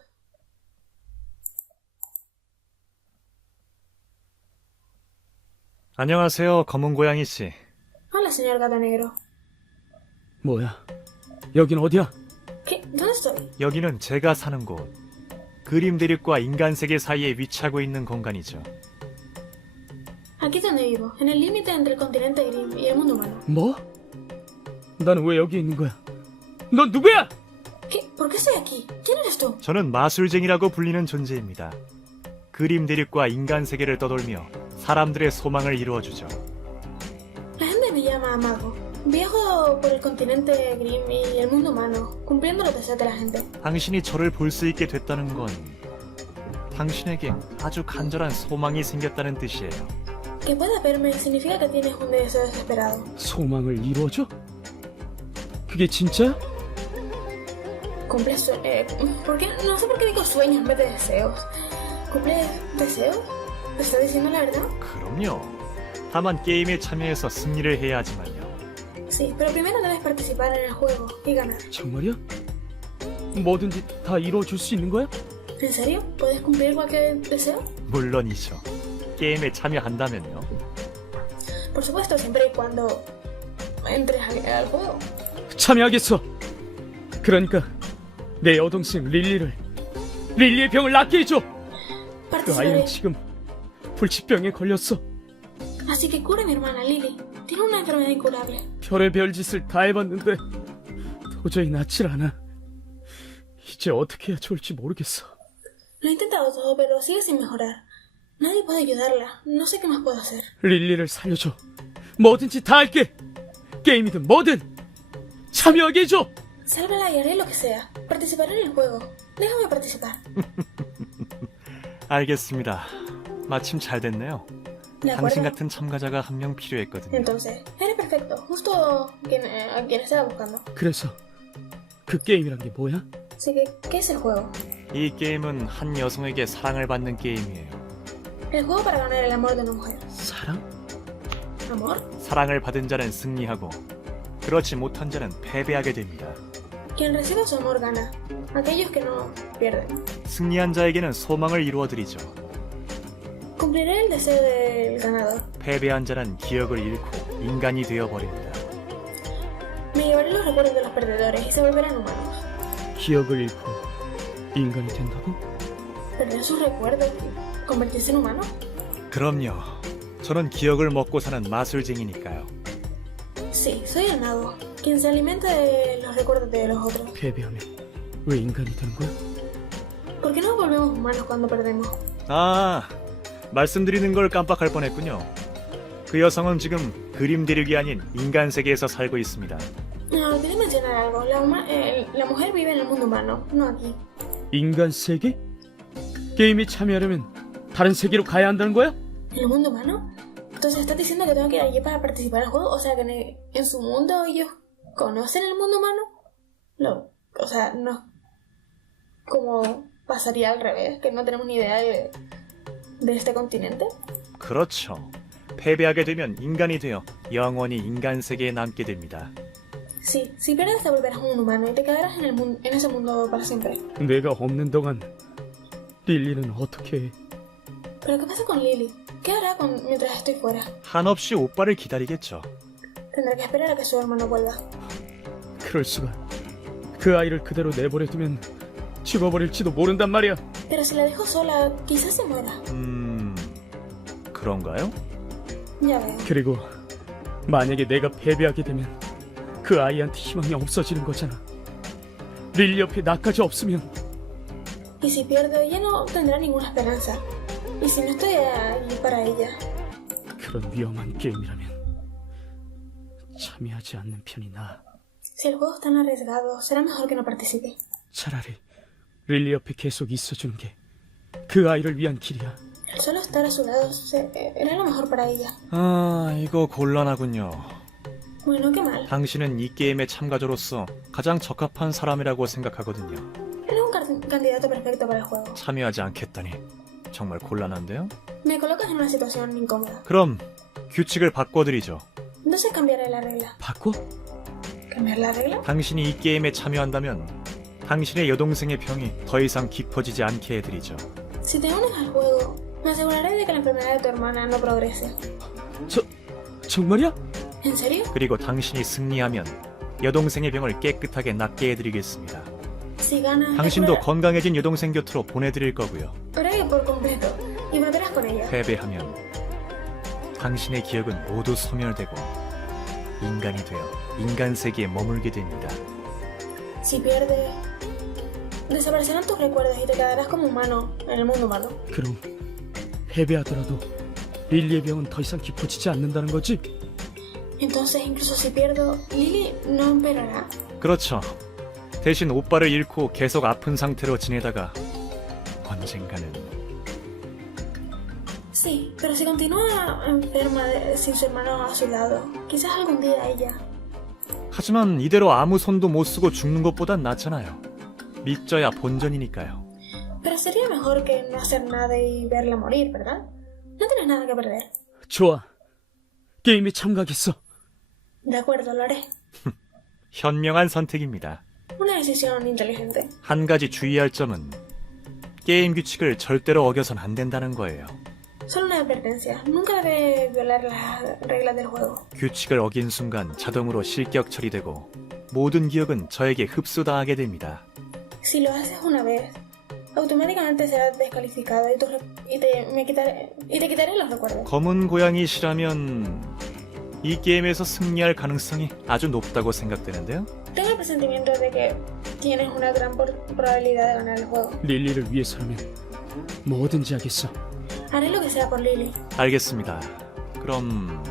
안녕하세요, 검은 고양이 씨. Hola, señor gato negro. 뭐야? 여긴 어디야? ¿Qué? ¿Dónde estoy? 여기는 제가 사는 곳. 그림 대륙과 인간 세계 사이에 위치하고 있는 공간이죠. Aquí es donde vivo, en el límite entre el continente Grimm y el mundo humano. 뭐? 나는 왜 여기 있는 거야? 넌 누구야? ¿Qué? ¿Por qué estoy aquí? ¿Quién eres tú? 저는 마술쟁이라고 불리는 존재입니다. 그림 대륙과 인간 세계를 떠돌며 사람들의 소망을 이루어주죠. La gente me llama mago. Viajo por el continente Grimm y el mundo humano, cumpliendo los deseos de la gente. 당신이 저를 볼 수 있게 됐다는 건 당신에게 아주 간절한 소망이 생겼다는 뜻이에요. Que puedas verme significa que tienes un deseo desesperado. 소망을 이루어줘? 그게 진짜야? ¿Cumples ¿por qué? No sé por qué digo sueños en vez de deseos. ¿Cumples deseos? ¿Te estás diciendo la verdad? 그럼요. 다만 게임에 참여해서 승리를 해야 하지만요. Sí, pero primero debes participar en el juego y ganar. 정말이야? 뭐든지 다 이루어줄 수 있는 거야? ¿En serio? ¿Puedes cumplir cualquier deseo? 물론이죠. 게임에 참여한다면요. Por supuesto, siempre y cuando entres al juego. 참여하겠어. 그러니까 내 여동생 릴리의 병을 낫게 해줘. 그 아이는 Participaré. 지금 불치병에 걸렸어. Así que cure a mi hermana Lily. Tiene una enfermedad incurable. 별의별 짓을 다 해봤는데 도저히 낫질 않아. 이제 어떻게 해야 좋을지 모르겠어. Lo he intentado todo, pero sigue sin mejorar. Nadie puede ayudarla. No sé qué más puedo hacer. 릴리를 살려줘. 뭐든지 다 할게. 게임이든 뭐든 참여하게 해줘. Sálvala y haré lo que sea. Participaré en el juego. Déjame participar. 알겠습니다. 마침 잘 됐네요. ¿De 당신 acuerdo? 같은 참가자가 한 명 필요했거든요. Entonces, eres perfecto. Justo a quien estaba buscando. 그래서 그 게임이란 게 뭐야? Así que, ¿qué es el juego? 이 게임은 한 여성에게 사랑을 받는 게임이에요. El juego para ganar el amor de una mujer. 사랑? ¿Amor? 사랑을 받은 자는 승리하고 그렇지 못한 자는 패배하게 됩니다. Quien recibe su amor gana. Aquellos que no pierden. 승리한 자에게는 소망을 이루어드리죠. Cumpliré el deseo del ganador. 패배한 자는 기억을 잃고 인간이 되어버립니다. Me llevaré los recuerdos de los perdedores y se volverán humanos. 기억을 잃고 인간이 된다고? Perder sus recuerdos y convertirse en humano. 그럼요. 저는 기억을 먹고 사는 마술쟁이니까요. Sí, soy el mago. Quien se alimenta de los recuerdos de los otros. 패배하면 왜 인간이 되는 거야? ¿Por qué nos volvemos humanos cuando perdemos? 아, 말씀드리는 걸 깜빡할 뻔했군요. 그 여성은 지금 그림 대륙이 아닌 인간 세계에서 살고 있습니다. No, olvidé mencionar algo. La mujer vive en el mundo humano, no aquí. 인간 세계? 게임에 참여하려면 다른 세계로 가야 한다는 거야? ¿En el mundo humano? Entonces, ¿estás diciendo que tengo que ir allí para participar del juego? O sea, que en su mundo ellos conocen el mundo humano. No, o sea, no. Como pasaría al revés, que no tenemos ni idea de este continente. 그렇죠. 패배하게 되면 인간이 되어 영원히 인간 세계에 남게 됩니다. Sí, si pierdes te volverás un humano y te quedarás en ese mundo para siempre. 내가 없는 동안 릴리는 어떻게 해? ¿Pero qué pasa con Lily? ¿Qué hará mientras estoy fuera? 한없이 오빠를 기다리겠죠. Tendrá que esperar a que su hermano vuelva. 그럴 수가. 그 아이를 그대로 내버려두면 죽어버릴지도 모른단 말이야. Pero si la dejo sola, quizás se muera. 그런가요? Ya veo. 그리고 만약에 내가 패배하게 되면 그 아이한테 희망이 없어지는 거잖아. 릴리 옆에 나까지 없으면 Y si pierdo, ella no tendrá ninguna esperanza. Y si no estoy allí para ella. 그런 위험한 게임이라면 참여하지 않는 편이 나아. Si el juego es tan arriesgado, será mejor que no participe. 차라리 릴리 옆에 계속 있어주는 게 그 아이를 위한 길이야. El solo estar a su lado era lo mejor para ella. 아, 이거 곤란하군요. Bueno, qué mal. 당신은 이 게임의 참가자로서 가장 적합한 사람이라고 생각하거든요. Eres un candidato perfecto para el juego. 참여하지 않겠다니 정말 곤란한데요? Me colocas en una situación incómoda. 그럼 규칙을 바꿔드리죠. Entonces cambiaré la regla. 바꿔? ¿Cambiar la regla? 당신이 이 게임에 참여한다면 당신의 여동생의 병이 더 이상 깊어지지 않게 해드리죠. Si te unes al juego, me aseguraré de que la enfermedad de tu hermana no progrese. 정말이야? ¿En serio? 그리고 당신이 승리하면 여동생의 병을 깨끗하게 낫게 해드리겠습니다. Si ganas, 당신도 건강해진 여동생 곁으로 보내드릴 거고요. haré por completo y volverás con ella. 패배하면 당신의 기억은 모두 소멸되고 인간이 되어 인간 세계에 머물게 됩니다. Si pierdes, desaparecerán tus recuerdos y te quedarás como humano en el mundo humano. 그럼 패배하더라도 릴리의 병은 더 이상 깊어지지 않는다는 거지? Entonces, incluso si pierdo, Lily no empeorará. 그렇죠. 대신 오빠를 잃고 계속 아픈 상태로 지내다가 언젠가는 Sí, pero si continúa enferma sin su hermano a su lado, quizás algún día ella. 하지만 이대로 아무 손도 못 쓰고 죽는 것보단 낫잖아요. 믿져야 본전이니까요. Pero sería mejor que no hacer nada y verla morir, ¿verdad? No tienes nada que perder. 좋아. 게임에 참가하겠어. De acuerdo, lo haré. 현명한 선택입니다. Una decisión inteligente. 한 가지 주의할 점은 게임 규칙을 절대로 어겨선 안 된다는 거예요. Solo una advertencia. Nunca debe violar las reglas del juego. 규칙을 어긴 순간 자동으로 실격 처리되고 모든 기억은 저에게 흡수당하게 됩니다. Si lo haces una vez, automáticamente serás descalificado y te quitaré los recuerdos. 검은 고양이시라면 이 게임에서 승리할 가능성이 아주 높다고 생각되는데요. Tengo el presentimiento de que tienes una gran probabilidad de ganar el juego. 릴리를 위해서라면 뭐든지 하겠어. Haré lo que sea por Lily. 알겠습니다. 그럼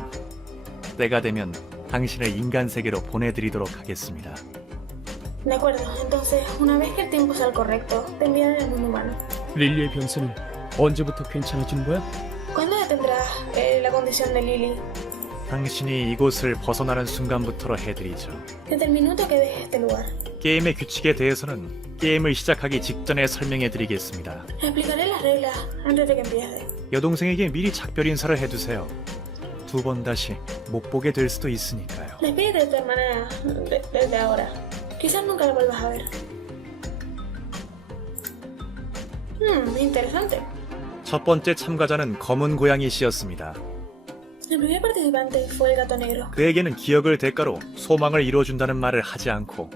때가 되면 당신을 인간 세계로 보내드리도록 하겠습니다. De acuerdo, entonces, una vez que el tiempo sea el correcto, te enviaré al mundo humano. 릴리의 병세는 언제부터 괜찮아지는 거야? ¿Cuándo detendrás la condición de Lily? 당신이 이곳을 벗어나는 순간부터로 해드리죠. Desde el minuto que dejes este lugar. 게임의 규칙에 대해서는 게임을 시작하기 직전에 설명해드리겠습니다. Explicaré las reglas antes de que empiece. 여동생에게 미리 작별 인사를 해두세요. 두 번 다시 못 보게 될 수도 있으니까요. Despídete de tu hermana desde ahora. Quizás nunca la vuelvas a ver. Interesante. 첫 번째 참가자는 검은 고양이 씨였습니다. El primer participante fue el gato negro. 그에게는 기억을 대가로 소망을 이뤄준다는 말을 하지 않고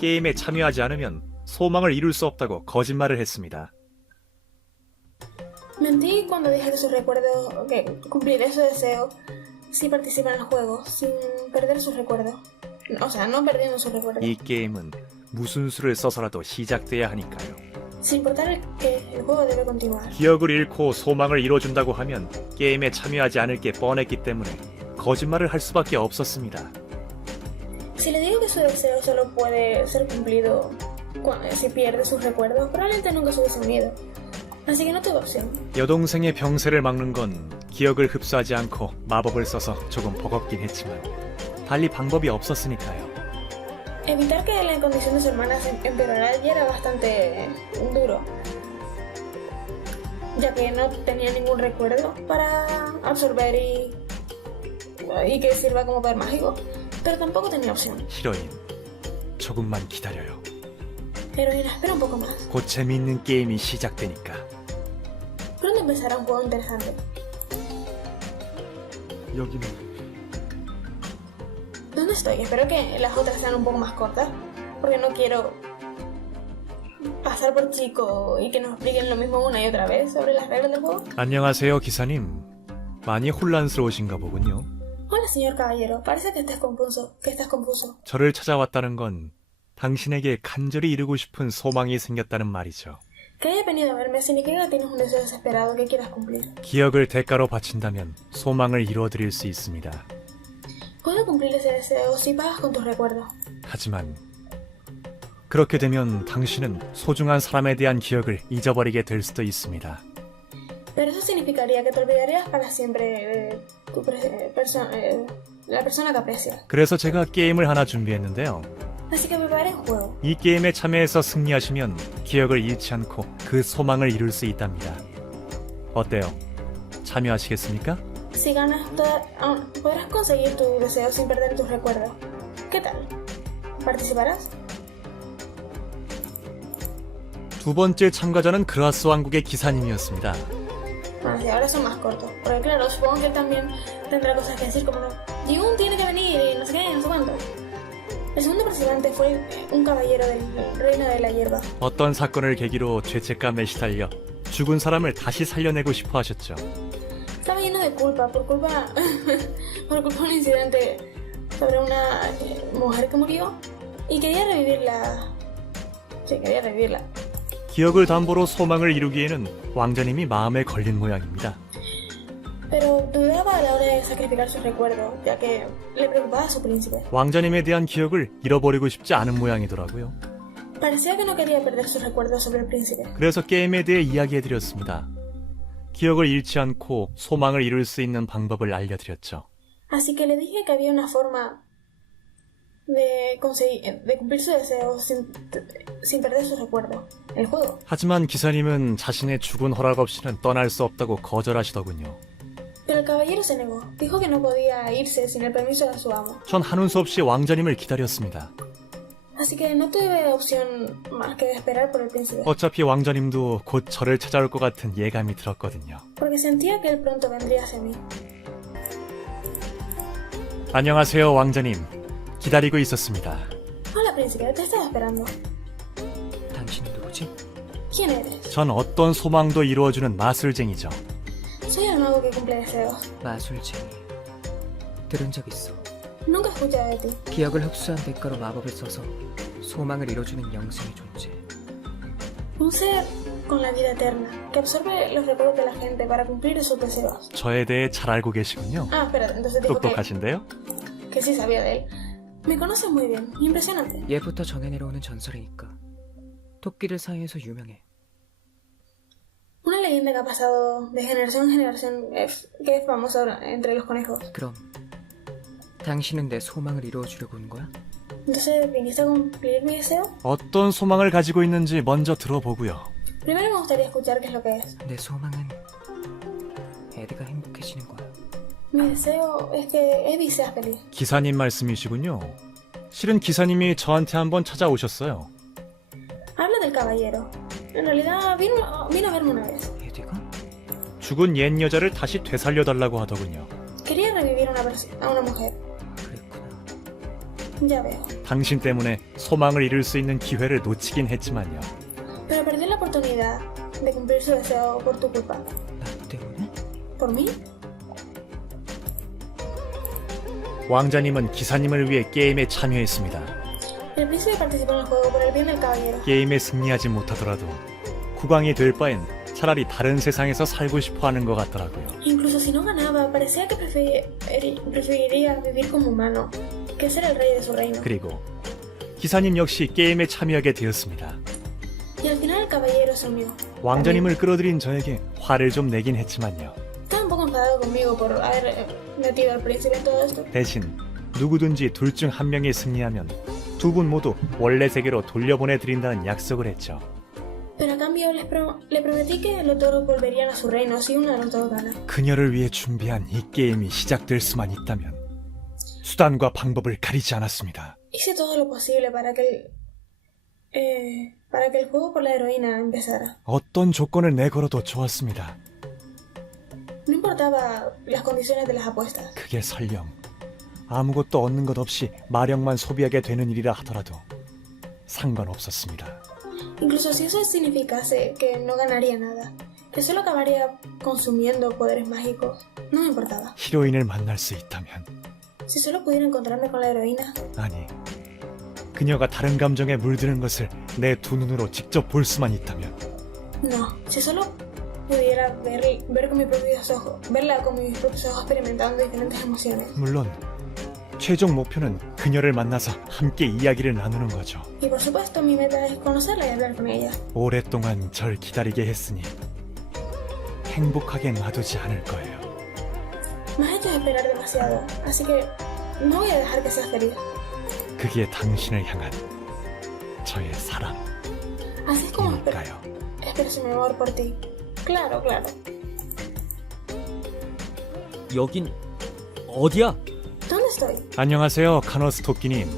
게임에 참여하지 않으면 소망을 이룰 수 없다고 거짓말을 했습니다. Mentí cuando dije que sus recuerdos, que cumpliré su deseo si participa en el juego, sin perder sus recuerdos. O sea, no perdiendo sus recuerdos. 이 게임은 무슨 수를 써서라도 시작돼야 하니까요. Sin importar que el juego debe continuar. 기억을 잃고 소망을 이뤄준다고 하면 게임에 참여하지 않을 게 뻔했기 때문에 거짓말을 할 수밖에 없었습니다. Si le digo que su deseo solo puede ser cumplido si pierde sus recuerdos, probablemente nunca se hubiese unido. Así que no tuve opción. 여동생의 병세를 막는 건 기억을 흡수하지 않고 마법을 써서 조금 버겁긴 했지만 달리 방법이 없었으니까요. Evitar que la condición de su hermana se empeorara ya era bastante duro, ya que no tenía ningún recuerdo para absorber y que sirva como poder mágico, pero tampoco tenía opción. 히로인, 조금만 기다려요. Heroína, espera un poco más. 곧 재미있는 게임이 시작되니까. Pronto empezará un juego interesante. 여기는 ¿Dónde estoy? Espero que las otras sean un poco más cortas, porque no quiero pasar por chico y que nos expliquen lo mismo una y otra vez sobre las reglas del juego. 안녕하세요, 기사님. 많이 혼란스러우신가 보군요. Hola, señor caballero. Parece que estás confuso. 저를 찾아왔다는 건 당신에게 간절히 이루고 싶은 소망이 생겼다는 말이죠. Que haya venido a verme significa que tienes un deseo desesperado que quieras cumplir. 기억을 대가로 바친다면 소망을 이루어드릴 수 있습니다. Puedo cumplir ese deseo si pagas con tus recuerdos. 하지만 그렇게 되면 당신은 소중한 사람에 대한 기억을 잊어버리게 될 수도 있습니다. Pero eso significaría que te olvidarías para siempre de la persona que aprecias. 그래서 제가 게임을 하나 준비했는데요. Así que preparé un juego. 이 게임에 참여해서 승리하시면 기억을 잃지 않고 그 소망을 이룰 수 있답니다. 어때요? 참여하시겠습니까? Si ganas, podrás conseguir tu deseo sin perder tus recuerdos. ¿Qué tal? ¿Participarás? 두 번째 참가자는 그라스 왕국의 기사님이었습니다. Bueno, si ahora son más cortos. Porque claro, supongo que él también tendrá cosas que decir como no. Jun tiene que venir y no sé qué, no sé cuánto. El segundo participante fue un caballero del reino de la hierba. 어떤 사건을 계기로 죄책감에 시달려 죽은 사람을 다시 살려내고 싶어 하셨죠. Estaba lleno de culpa por culpa de un incidente sobre una mujer que murió y quería revivirla. Sí, quería revivirla. 기억을 담보로 소망을 이루기에는 왕자님이 마음에 걸린 모양입니다. Pero dudaba a la hora de sacrificar sus recuerdos, ya que le preocupaba a su príncipe. 왕자님에 대한 기억을 잃어버리고 싶지 않은 모양이더라고요. Parecía que no quería perder sus recuerdos sobre el príncipe. 그래서 게임에 대해 이야기해드렸습니다. 기억을 잃지 않고 소망을 이룰 수 있는 방법을 알려드렸죠. Así que le dije que había una forma de cumplir su deseo sin perder sus recuerdos. El juego. 하지만 기사님은 자신의 죽은 허락 없이는 떠날 수 없다고 거절하시더군요. Pero el caballero se negó. Dijo que no podía irse sin el permiso de su amo. 전 하는 수 없이 왕자님을 기다렸습니다. Así que no tuve opción más que esperar por el príncipe. 어차피 왕자님도 곧 저를 찾아올 것 같은 예감이 들었거든요. Porque sentía que él pronto vendría hacia mí. 안녕하세요, 왕자님. 기다리고 있었습니다. Hola, príncipe. Te estaba esperando. 당신은 누구지? ¿Quién eres? 전 어떤 소망도 이루어주는 마술쟁이죠. Soy el mago que cumple deseos. 마술쟁이. 들은 적 있어. Nunca he escuchado de ti. 기억을 흡수한 대가로 마법을 써서 소망을 이뤄주는 영생의 존재. Un ser con la vida eterna, que absorbe los recuerdos de la gente para cumplir sus deseos. 저에 대해 잘 알고 계시군요. Ah, espera, entonces dijo 똑똑하신데요? que sí sabía de él. Me conoces muy bien, impresionante. 예부터 전해 내려오는 전설이니까 토끼들 사이에서 유명해. Una leyenda que ha pasado de generación en generación, que es famosa entre los conejos. 그럼 당신은 내 소망을 이루어주려고 온 거야? Entonces, ¿viniste a cumplir mi deseo? 어떤 소망을 가지고 있는지 먼저 들어보고요. Primero me gustaría escuchar qué es lo que es. 내 소망은 에드가 행복해지는 거야. Mi deseo es que Eddie sea feliz. 기사님 말씀이시군요. 실은 기사님이 저한테 한번 찾아오셨어요. Habla del caballero. En realidad vino a verme una vez. 에드가? 죽은 옛 여자를 다시 되살려달라고 하더군요. Quería revivir a una mujer. 그랬구나. Ya veo. 당신 때문에 소망을 이룰 수 있는 기회를 놓치긴 했지만요. Pero perdió la oportunidad de cumplir su deseo por tu culpa. 나 때문에? ¿Por mí? 왕자님은 기사님을 위해 게임에 참여했습니다. El príncipe participó en el juego por el bien del caballero. 게임에 승리하지 못하더라도 국왕이 될 바엔 차라리 다른 세상에서 살고 싶어 하는 것 같더라고요. Incluso si no ganaba, parecía que preferiría vivir como humano que ser el rey de su reino. 그리고 기사님 역시 게임에 참여하게 되었습니다. Y al final el caballero se unió. 왕자님을 끌어들인 저에게 화를 좀 내긴 했지만요. Estaba un poco enfadado conmigo por haber metido al príncipe en todo esto. 대신 누구든지 둘 중 한 명이 승리하면 두 분 모두 원래 세계로 돌려보내드린다는 약속을 했죠. Pero a cambio le prometí que los toros volverían a su reino si uno de los dos gana. 그녀를 위해 준비한 이 게임이 시작될 수만 있다면 수단과 방법을 가리지 않았습니다. Hice todo lo posible para que el juego por la heroína empezara. 어떤 조건을 내걸어도 좋았습니다. No importaba las condiciones de las apuestas. 그게 설령 아무것도 얻는 것 없이 마력만 소비하게 되는 일이라 하더라도 상관없었습니다. Incluso si eso significase que no ganaría nada, que solo acabaría consumiendo poderes mágicos, no me importaba. 히로인을 만날 수 있다면, Si solo pudiera encontrarme con la heroína, 아니, 그녀가 다른 감정에 물드는 것을 내 두 눈으로 직접 볼 수만 있다면, no. Si solo pudiera verla con mis propios ojos experimentando diferentes emociones. 물론 최종 목표는 그녀를 만나서 함께 이야기를 나누는 거죠. Y por supuesto mi meta es conocerla y hablar con ella. 오랫동안 절 기다리게 했으니 행복하게 놔두지 않을 거예요. Me has hecho esperar demasiado, así que no voy a dejar que seas feliz. 그게 당신을 향한 저의 Así es como 사랑이니까요. expreso mi amor por ti. Claro, claro. 여긴 어디야? ¿Dónde estoy? 안녕하세요, 카너스 토끼님.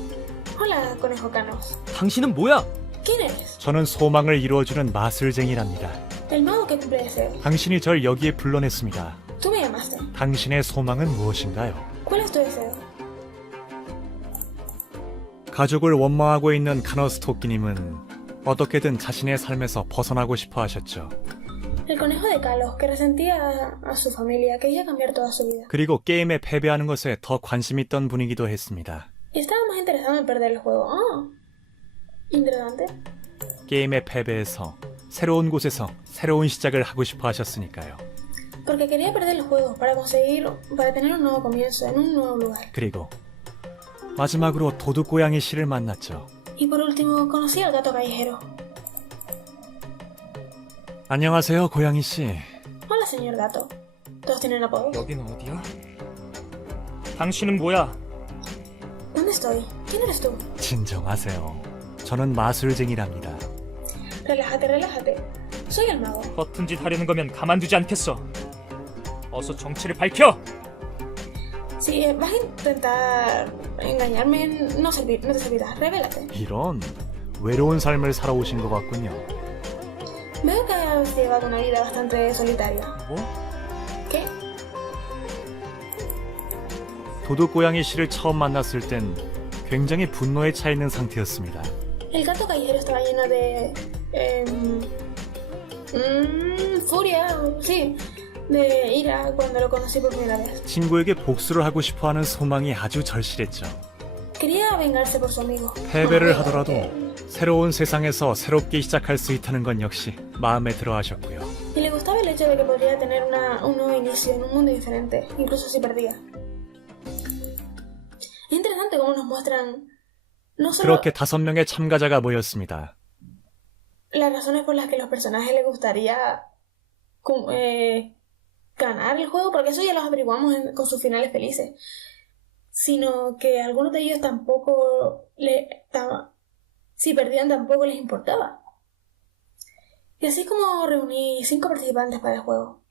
Hola, conejo canos. 당신은 뭐야? ¿Quién eres? 저는 소망을 이루어주는 마술쟁이랍니다. El mago que cumple deseos. 당신이 절 여기에 불러냈습니다. Tú me llamaste. 당신의 소망은 무엇인가요? ¿Cuál es tu deseo? 가족을 원망하고 있는 카너스 토끼님은 어떻게든 자신의 삶에서 벗어나고 싶어 하셨죠. El conejo de Kalos, que resentía a su familia, quería cambiar toda su vida. 그리고 게임에 패배하는 것에 더 관심 있던 분이기도 했습니다. Y estaba más interesado en perder el juego. Ah, interesante. 게임에 패배해서 새로운 곳에서 새로운 시작을 하고 싶어 하셨으니까요. Porque quería perder el juego para tener un nuevo comienzo en un nuevo lugar. 그리고 마지막으로 도둑고양이 씨를 만났죠. Y por último, conocí al gato callejero. 안녕하세요, 고양이 씨. Hola, señor gato. ¿Todos tienen apodos? 여긴 어디야? 당신은 뭐야? ¿Dónde estoy? ¿Quién eres tú? 진정하세요. 저는 마술쟁이랍니다. Relájate, relájate. Soy el mago. 허튼 짓 하려는 거면 가만두지 않겠어. 어서 정체를 밝혀! Si vas a intentar engañarme, no te servirá. Revélate. 이런 외로운 삶을 살아오신 것 같군요. Veo que has llevado una vida bastante solitaria. 뭐? ¿Qué? 도둑고양이 씨를 처음 만났을 땐 굉장히 분노에 차 있는 상태였습니다. El gato callejero estaba lleno de furia, sí, de ira cuando lo conocí por primera vez. 친구에게 복수를 하고 싶어하는 소망이 아주 절실했죠. Quería vengarse por su amigo. 패배를 하더라도 새로운 세상에서 새롭게 시작할 수 있다는 건 역시 마음에 들어 하셨고요. Y le gustaba el hecho de que podría tener un nuevo inicio en un mundo diferente, incluso si perdía. Es interesante cómo nos muestran no solo 그렇게 5명의 참가자가 모였습니다. las razones por las que a los personajes les gustaría ganar el juego, porque eso ya los averiguamos con sus finales felices, sino que algunos de ellos si perdían tampoco les importaba. Y así es como reuní 5 participantes para el juego.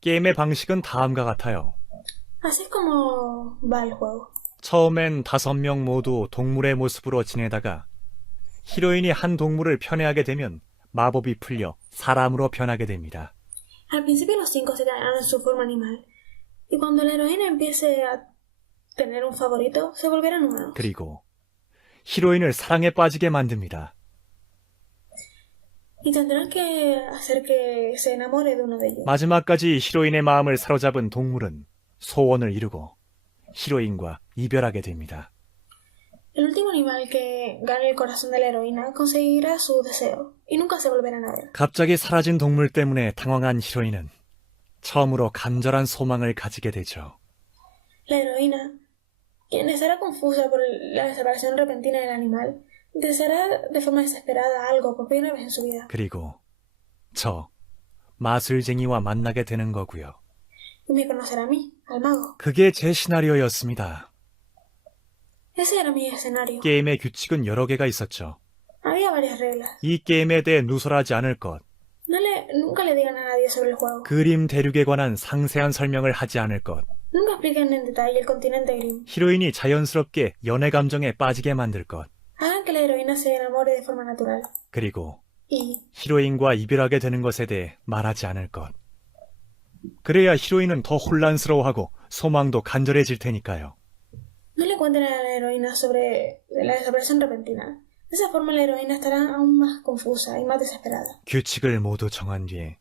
게임의 방식은 다음과 같아요. Así es como va el juego. 처음엔 5명 모두 동물의 모습으로 지내다가 히로인이 한 동물을 편애하게 되면 마법이 풀려 사람으로 변하게 됩니다. Al principio los 5 se quedarán en su forma animal, y cuando la heroína empiece a tener un favorito, se volverán humanos. 그리고 히로인을 사랑에 빠지게 만듭니다. Y tendrán que hacer que se enamore de uno de ellos. 마지막까지 히로인의 마음을 사로잡은 동물은 소원을 이루고 히로인과 이별하게 됩니다. El último animal que gane el corazón de la heroína conseguirá su deseo, y nunca se volverán a ver. 갑자기 사라진 동물 때문에 당황한 히로인은 처음으로 간절한 소망을 가지게 되죠. La heroína, quien estará confusa por la desaparición repentina del animal, deseará de forma desesperada algo por primera vez en su vida. 그리고 저 마술쟁이와 만나게 되는 거고요. Y me conocerá a mí, al mago. 그게 제 시나리오였습니다. Ese era mi escenario. 게임의 규칙은 여러 개가 있었죠. Había varias reglas. 이 게임에 대해 누설하지 않을 것, Nunca le digan a nadie sobre el juego. 그림 대륙에 관한 상세한 설명을 하지 않을 것, Nunca expliquen en detalle el continente Grimm. 히로인이 자연스럽게 연애 감정에 빠지게 만들 것, Hagan que la heroína se enamore de forma natural. 그리고 Y 히로인과 이별하게 되는 것에 대해 말하지 않을 것. 그래야 히로인은 더 혼란스러워하고 소망도 간절해질 테니까요. no le cuenten a la heroína sobre la desaparición repentina. De esa forma la heroína estará aún más confusa y más desesperada. 규칙을 모두 정한 뒤에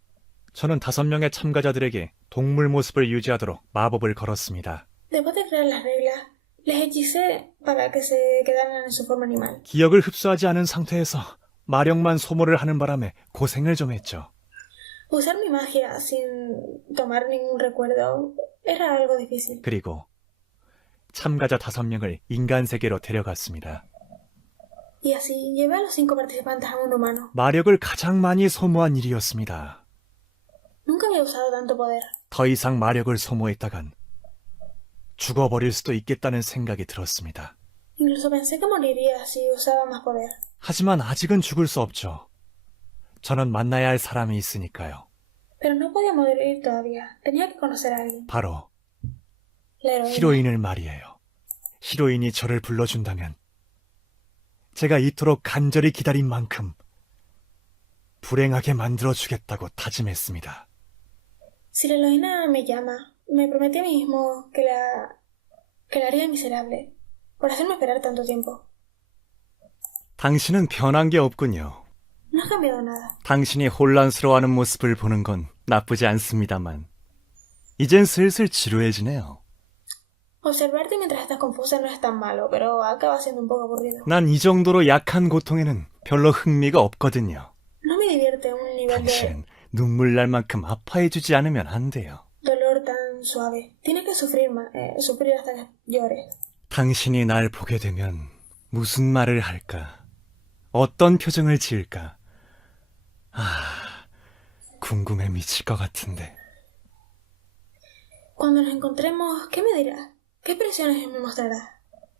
저는 5명의 참가자들에게 동물 모습을 유지하도록 마법을 걸었습니다. Después de crear las reglas, les hechicé para que se quedaran en su forma animal. 기억을 흡수하지 않은 상태에서 마력만 소모를 하는 바람에 고생을 좀 했죠. Usar mi magia sin tomar ningún recuerdo era algo difícil. 그리고 참가자 5명을 인간 세계로 데려갔습니다. Y así llevé a los 5 participantes a un mundo humano. 마력을 가장 많이 소모한 일이었습니다. Nunca había usado tanto poder. 더 이상 마력을 소모했다간 죽어버릴 수도 있겠다는 생각이 들었습니다. Incluso pensé que moriría si usaba más poder. 하지만 아직은 죽을 수 없죠. 저는 만나야 할 사람이 있으니까요. Pero no podía morir todavía. Tenía que conocer a alguien. 바로 La heroína. 히로인을 말이에요. 히로인이 저를 불러준다면 제가 이토록 간절히 기다린 만큼 불행하게 만들어주겠다고 다짐했습니다. Si la heroína me llama, me prometí a mí mismo que la haría miserable por hacerme esperar tanto tiempo. 당신은 변한 게 없군요. No has cambiado nada. 당신이 혼란스러워하는 모습을 보는 건 나쁘지 않습니다만 이젠 슬슬 지루해지네요. Observarte mientras estás confusa no es tan malo, pero acaba siendo un poco aburrido. 난 이 정도로 약한 고통에는 별로 흥미가 없거든요. No me divierte un nivel de 당신 눈물 날 만큼 아파해주지 않으면 안 돼요. dolor tan suave. Tienes que sufrir hasta que llores. 당신이 날 보게 되면 무슨 말을 할까? 어떤 표정을 지을까? 궁금해 미칠 것 같은데. Cuando nos encontremos, ¿qué me dirás? ¿Qué expresiones me mostrarás?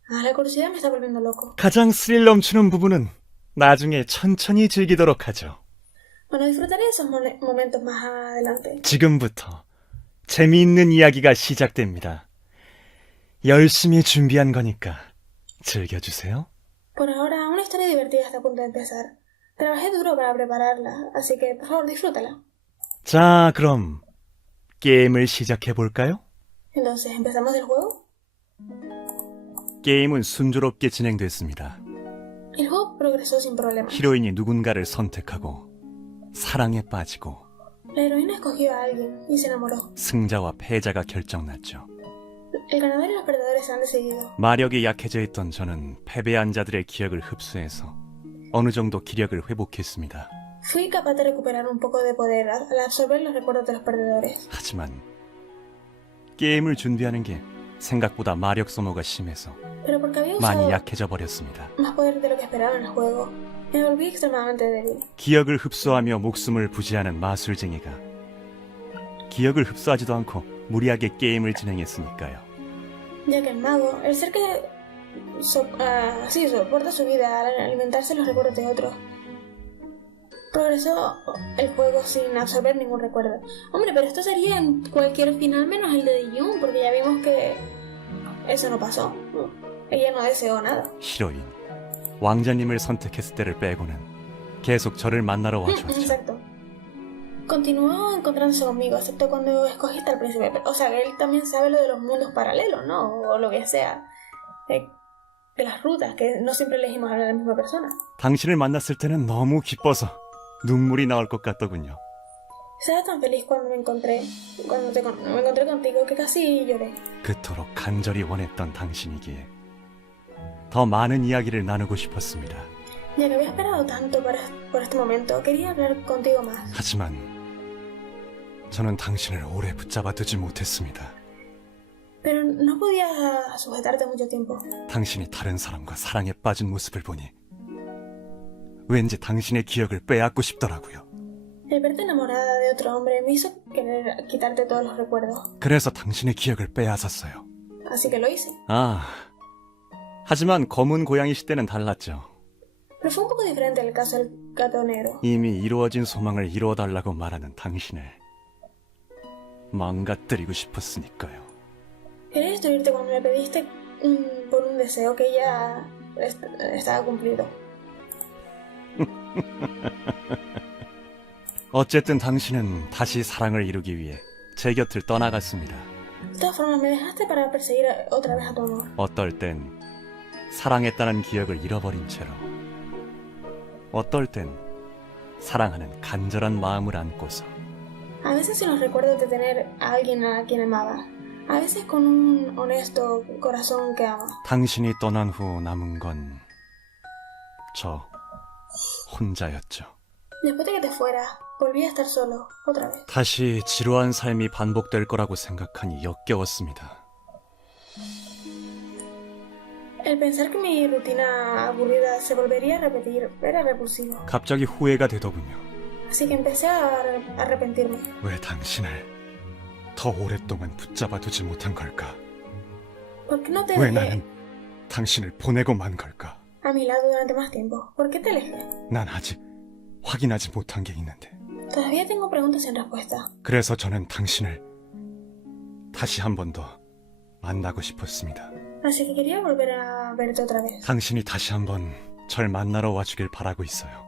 La curiosidad me está volviendo loco. 가장 스릴 넘치는 부분은 나중에 천천히 즐기도록 하죠. Bueno, disfrutaré esos momentos más adelante. 지금부터 재미있는 이야기가 시작됩니다. 열심히 준비한 거니까 즐겨주세요. Por ahora, una historia divertida está a punto de empezar. Trabajé duro para prepararla, así que por favor disfrútala. 자, 그럼 게임을 시작해 볼까요? Entonces, ¿empezamos el juego? 게임은 순조롭게 진행됐습니다. El juego progresó sin problemas. 히로인이 누군가를 선택하고 사랑에 빠지고 La heroína escogió a alguien y se enamoró. 승자와 패자가 결정났죠. El ganador y los perdedores se han decidido. 마력이 약해져 있던 저는 패배한 자들의 기억을 흡수해서 어느 정도 기력을 회복했습니다. Fui capaz de recuperar un poco de poder al absorber los recuerdos de los perdedores. 하지만 게임을 준비하는 게 생각보다 마력 소모가 심해서 Pero porque había 많이 usado 약해져 버렸습니다. más poder de lo que esperaba en el juego, me volví extremadamente débil. 기억을 흡수하며 목숨을 부지하는 마술쟁이가 기억을 흡수하지도 않고 무리하게 게임을 진행했으니까요. Ya que el mago, el ser que soporta su vida al alimentarse los recuerdos de otros, progresó el juego sin absorber ningún recuerdo. Hombre, pero esto sería en cualquier final menos el de Jung, porque ya vimos que eso no pasó. Ella no deseó nada. 히로인, 왕자님을 선택했을 때를 빼고는 계속 저를 만나러 와주었죠. Exacto. Continuó encontrándose conmigo, excepto cuando escogiste al príncipe. O sea, que él también sabe lo de los mundos paralelos, ¿no? O lo que sea. De las rutas, que no siempre elegimos a la misma persona. 당신을 만났을 때는 너무 기뻐서 눈물이 나올 것 같더군요. Estaba tan feliz cuando me encontré contigo que casi lloré. 그토록 간절히 원했던 당신이기에 더 많은 이야기를 나누고 싶었습니다. Ya que había esperado tanto por este momento, quería hablar contigo más. 하지만 저는 당신을 오래 붙잡아 두지 못했습니다. Pero no podía sujetarte mucho tiempo. 당신이 다른 사람과 사랑에 빠진 모습을 보니 왠지 당신의 기억을 빼앗고 싶더라고요. El verte enamorada de otro hombre me hizo querer quitarte todos los recuerdos. 그래서 당신의 기억을 빼앗았어요. Así que lo hice. 하지만 검은 고양이 시대는 달랐죠. Pero fue un poco diferente el caso del gato negro. 이미 이루어진 소망을 이루어달라고 말하는 당신을 망가뜨리고 싶었으니까요. Quería destruirte cuando me pediste por un deseo que ya estaba cumplido. 어쨌든 당신은 다시 사랑을 이루기 위해 제 곁을 떠나갔습니다. De todas formas, me dejaste para perseguir otra vez a tu amor. 어떨 땐 사랑했다는 기억을 잃어버린 채로, 어떨 땐 사랑하는 간절한 마음을 안고서, A veces sin los recuerdos de tener a alguien a quien amaba. A veces con un honesto corazón que ama. 당신이 떠난 후 남은 건 저 혼자였죠. Después de que te fueras, volví a estar solo, otra vez. 다시 지루한 삶이 반복될 거라고 생각하니 역겨웠습니다. El pensar que mi rutina aburrida se volvería a repetir era repulsivo. 갑자기 후회가 되더군요. Así que empecé a arrepentirme. 왜 당신을 더 오랫동안 붙잡아 두지 못한 걸까? ¿Por qué no te 왜 dejé 나는 당신을 보내고 만 걸까? a mi lado durante más tiempo? ¿Por qué te alejé? 난 아직 확인하지 못한 게 있는데. Todavía tengo preguntas sin respuesta. 그래서 저는 당신을 다시 한 번 더 만나고 싶었습니다. Así que quería volver a verte otra vez. 당신이 다시 한 번 절 만나러 와주길 바라고 있어요.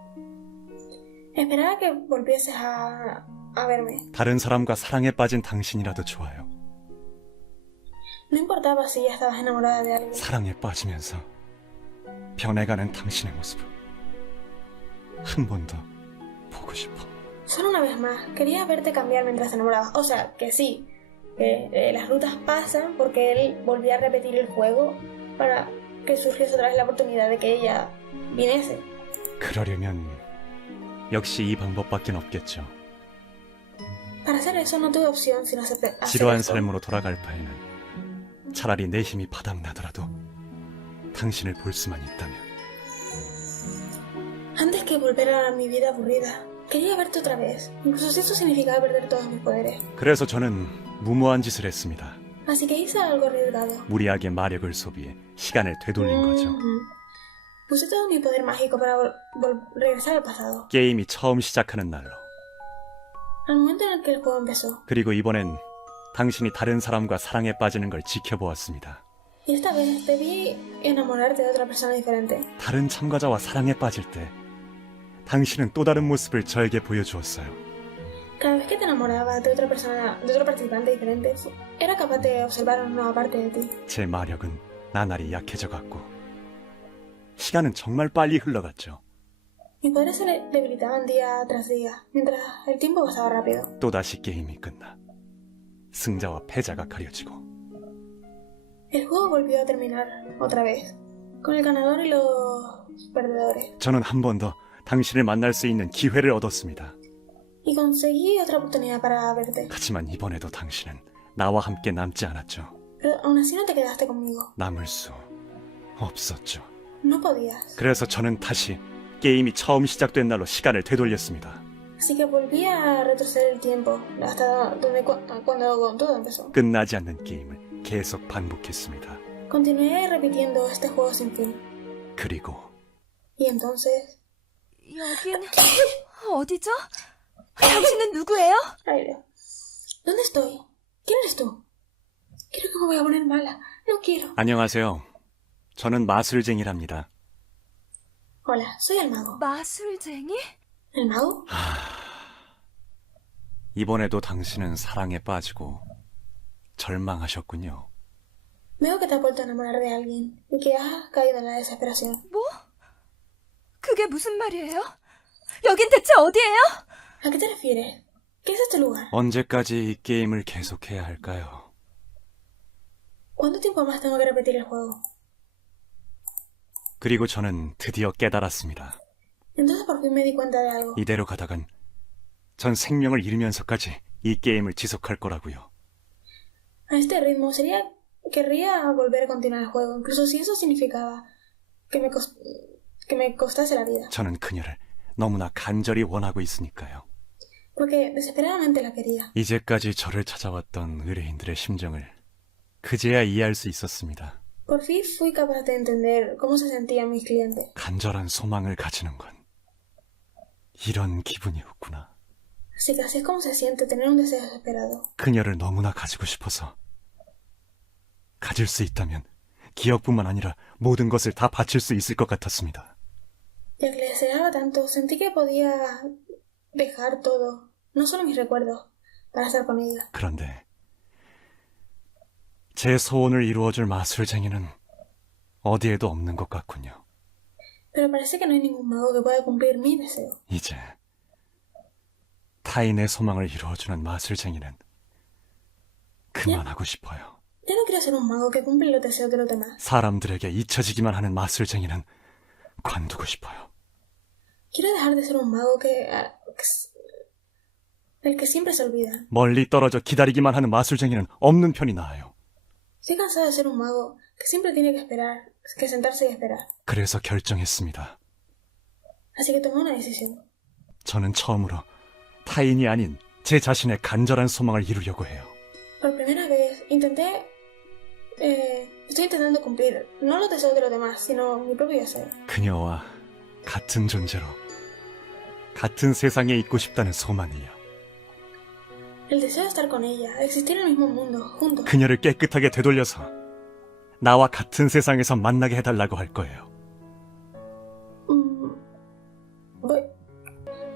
Esperaba que volvieses a verme. 다른 사람과 사랑에 빠진 당신이라도 좋아요. No importaba si ya estabas enamorada de alguien. 사랑에 빠지면서 변해가는 당신의 모습을 한 번 더 보고 싶어. Solo una vez más, quería verte cambiar mientras te enamorabas. O sea, que sí, que las rutas pasan porque él volvía a repetir el juego para que surgiese otra vez la oportunidad de que ella viniese. 그러려면 역시 이 방법밖에 없겠죠. Para hacer eso no tuve opción sino hacer 지루한 esto. 삶으로 돌아갈 바에는 차라리 내 힘이 바닥나더라도 당신을 볼 수만 있다면. Antes que volver a mi vida aburrida, quería verte otra vez, incluso si eso significaba perder todos mis poderes. 그래서 저는 무모한 짓을 했습니다. Así que hice algo arriesgado. 무리하게 마력을 소비해 시간을 되돌린 거죠. Puse todo mi poder mágico para regresar al pasado, 게임이 처음 시작하는 날로. al momento en el que el juego empezó. 그리고 이번엔 당신이 다른 사람과 사랑에 빠지는 걸 지켜보았습니다. Y esta vez te vi enamorarte de otra persona diferente. 다른 참가자와 사랑에 빠질 때 당신은 또 다른 모습을 저에게 보여주었어요. Cada vez que te enamorabas de otra persona, de otro participante diferente, era capaz de observar una nueva parte de ti. 제 마력은 나날이 약해져 갔고 시간은 정말 빨리 흘러갔죠. Mis padres se debilitaban día tras día, mientras el tiempo pasaba rápido. 또다시 게임이 끝나 승자와 패자가 가려지고 El juego volvió a terminar otra vez, con el ganador y los perdedores. 저는 한 번 더 당신을 만날 수 있는 기회를 얻었습니다. Y conseguí otra oportunidad para verte. 하지만 이번에도 당신은 나와 함께 남지 않았죠. Pero aún así no te quedaste conmigo. 남을 수 없었죠. No podías. 그래서 저는 다시 게임이 처음 시작된 날로 시간을 되돌렸습니다. Así que volví a retroceder el tiempo hasta cuando todo empezó. 끝나지 않는 게임을 계속 반복했습니다. Continué repitiendo este juego sin fin. 그리고 Y entonces... 여긴 어디죠? 당신은 누구예요? Aire. ¿Dónde estoy? ¿Quién eres tú? Creo que me voy a poner mala. No quiero. 안녕하세요. 저는 마술쟁이랍니다. Hola, soy el mago. 마술쟁이? ¿El mago? 이번에도 당신은 사랑에 빠지고 절망하셨군요. Veo que te has vuelto a enamorar de alguien y que has caído en la desesperación. 그게 무슨 말이에요? 여긴 대체 어디예요? ¿A qué te refieres? ¿Qué es este lugar? 언제까지 이 게임을 계속해야 할까요? ¿Cuánto tiempo más tengo que repetir el juego? 그리고 저는 드디어 깨달았습니다. Entonces por fin me di cuenta de algo. 이대로 가다간 전 생명을 잃으면서까지 이 게임을 지속할 거라고요. A este ritmo querría volver a continuar el juego, incluso si eso significaba que me costase la vida. 저는 그녀를 너무나 간절히 원하고 있으니까요. Porque desesperadamente la quería. 이제까지 저를 찾아왔던 의뢰인들의 심정을 그제야 이해할 수 있었습니다. Por fin fui capaz de entender cómo se sentían mis clientes. 간절한 소망을 가지는 건 이런 기분이었구나. Así que así es como se siente tener un deseo desesperado. 그녀를 너무나 가지고 싶어서 가질 수 있다면 기억뿐만 아니라 모든 것을 다 바칠 수 있을 것 같았습니다. Ya que le deseaba tanto, sentí que podía dejar todo, no solo mis recuerdos, para estar con ella. 그런데 제 소원을 이루어줄 마술쟁이는 어디에도 없는 것 같군요. Pero parece que no hay ningún mago que pueda cumplir mi deseo. 이제 타인의 소망을 이루어주는 마술쟁이는 그만하고 싶어요. Ya no quiero ser un mago que cumple los deseos de los demás. 사람들에게 잊혀지기만 하는 마술쟁이는 관두고 싶어요. Quiero dejar de ser un mago el que siempre se olvida. 멀리 떨어져 기다리기만 하는 마술쟁이는 없는 편이 나아요. Estoy cansado de ser un mago que siempre tiene que esperar, que sentarse y esperar. 그래서 결정했습니다. Así que tomé una decisión. 저는 처음으로 타인이 아닌 제 자신의 간절한 소망을 이루려고 해요. Por primera vez estoy intentando cumplir no los deseos de los demás, sino mi propio deseo. 그녀와 같은 존재로 같은 세상에 있고 싶다는 소망이요. El deseo de estar con ella, de existir en el mismo mundo, juntos. 그녀를 깨끗하게 되돌려서 나와 같은 세상에서 만나게 해달라고 할 거예요.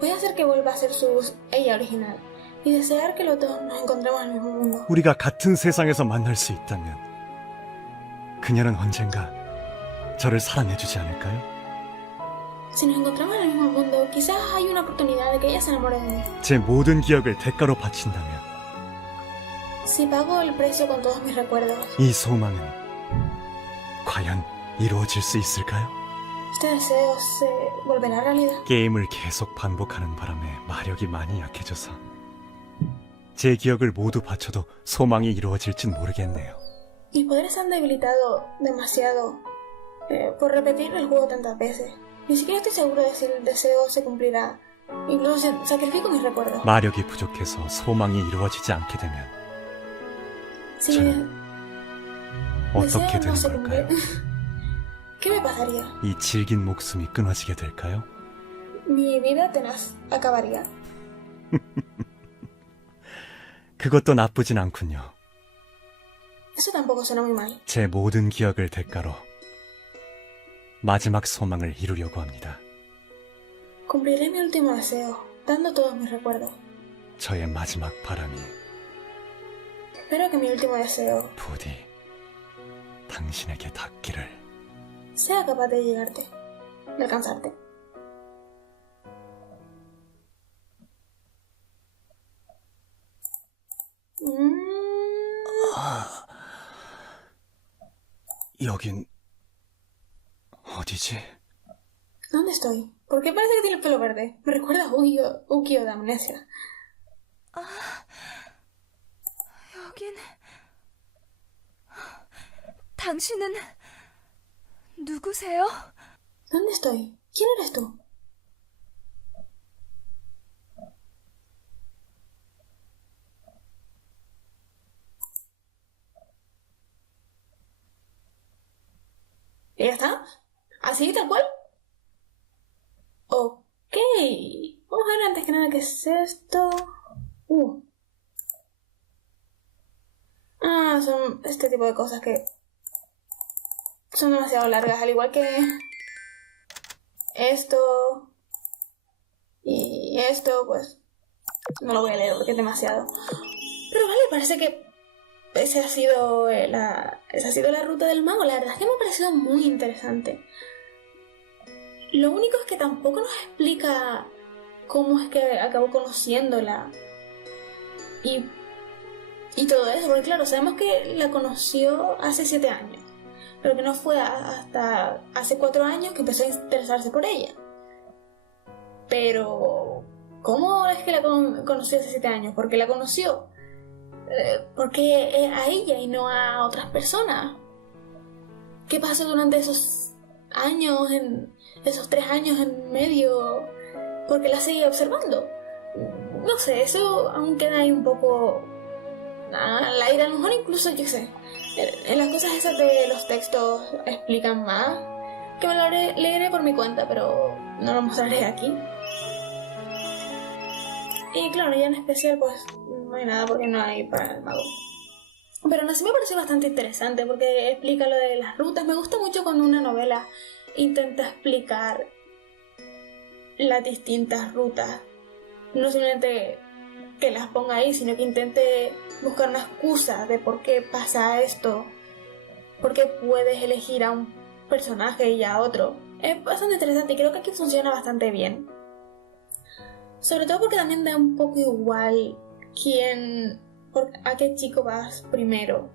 Voy a hacer que vuelva a ser ella original y desear que los dos nos encontremos en el mismo mundo. 우리가 같은 세상에서 만날 수 있다면 그녀는 언젠가 저를 사랑해주지 않을까요? Si nos encontramos en el mismo mundo, quizás hay una oportunidad de que ella se enamore de mí. 제 모든 기억을 대가로 바친다면 Si pago el precio con todos mis recuerdos, 이 소망은 과연 이루어질 수 있을까요? este deseo se volverá realidad. 게임을 계속 반복하는 바람에 마력이 많이 약해져서 제 기억을 모두 바쳐도 소망이 이루어질진 모르겠네요. Mis poderes se han debilitado demasiado por repetir el juego tantas veces. Ni siquiera estoy seguro de si el deseo se cumplirá. Incluso sacrifico mis recuerdos. 마력이 부족해서 소망이 이루어지지 않게 되면 Si 저는 mi 어떻게 deseo no 되는 se cumple, 걸까요? ¿qué me pasaría? 이 질긴 목숨이 끊어지게 될까요? Mi vida tenaz acabaría. 그것도 나쁘진 않군요. Eso tampoco suena muy mal. 제 모든 기억을 대가로 마지막 소망을 이루려고 합니다. Cumpliré mi último deseo, dando todos mis recuerdos. 저의 마지막 바람이 Espero que mi último deseo 부디 당신에게 닿기를. sea capaz de llegarte, de alcanzarte. 여긴 어디지? ¿Dónde estoy? ¿Por qué parece que tiene el pelo verde? Me recuerda a Ukio de Amnesia. 여긴... 당신은 누구세요? ¿Dónde estoy? ¿Quién eres tú? ¿Y ya está? ¿Así, tal cual? Ok. Vamos a ver antes que nada qué es esto. Son este tipo de cosas que son demasiado largas, al igual que esto y esto, pues no lo voy a leer porque es demasiado. Pero vale, parece que esa ha sido la ruta del mago. La verdad es que me ha parecido muy interesante. Lo único es que tampoco nos explica cómo es que acabó conociéndola y todo eso, porque claro, sabemos que la conoció hace 7 años, pero que no fue hasta hace 4 años que empezó a interesarse por ella. Pero ¿cómo es que la conoció hace 7 años? Porque la conoció porque a ella y no a otras personas. ¿Qué pasó durante esos años, esos 3 años en medio? Porque la seguía observando. No sé, eso aún queda ahí un poco al aire. A lo mejor incluso, yo sé, en las cosas esas de los textos explican más, que me lo leeré por mi cuenta, pero no lo mostraré aquí. Y claro, ya en especial pues no hay nada porque no hay para el mago. Pero aún así me pareció bastante interesante porque explica lo de las rutas. Me gusta mucho cuando una novela intenta explicar las distintas rutas. No simplemente que las ponga ahí, sino que intente buscar una excusa de por qué pasa esto, por qué puedes elegir a un personaje y a otro. Es bastante interesante y creo que aquí funciona bastante bien. Sobre todo porque también da un poco igual a qué chico vas primero.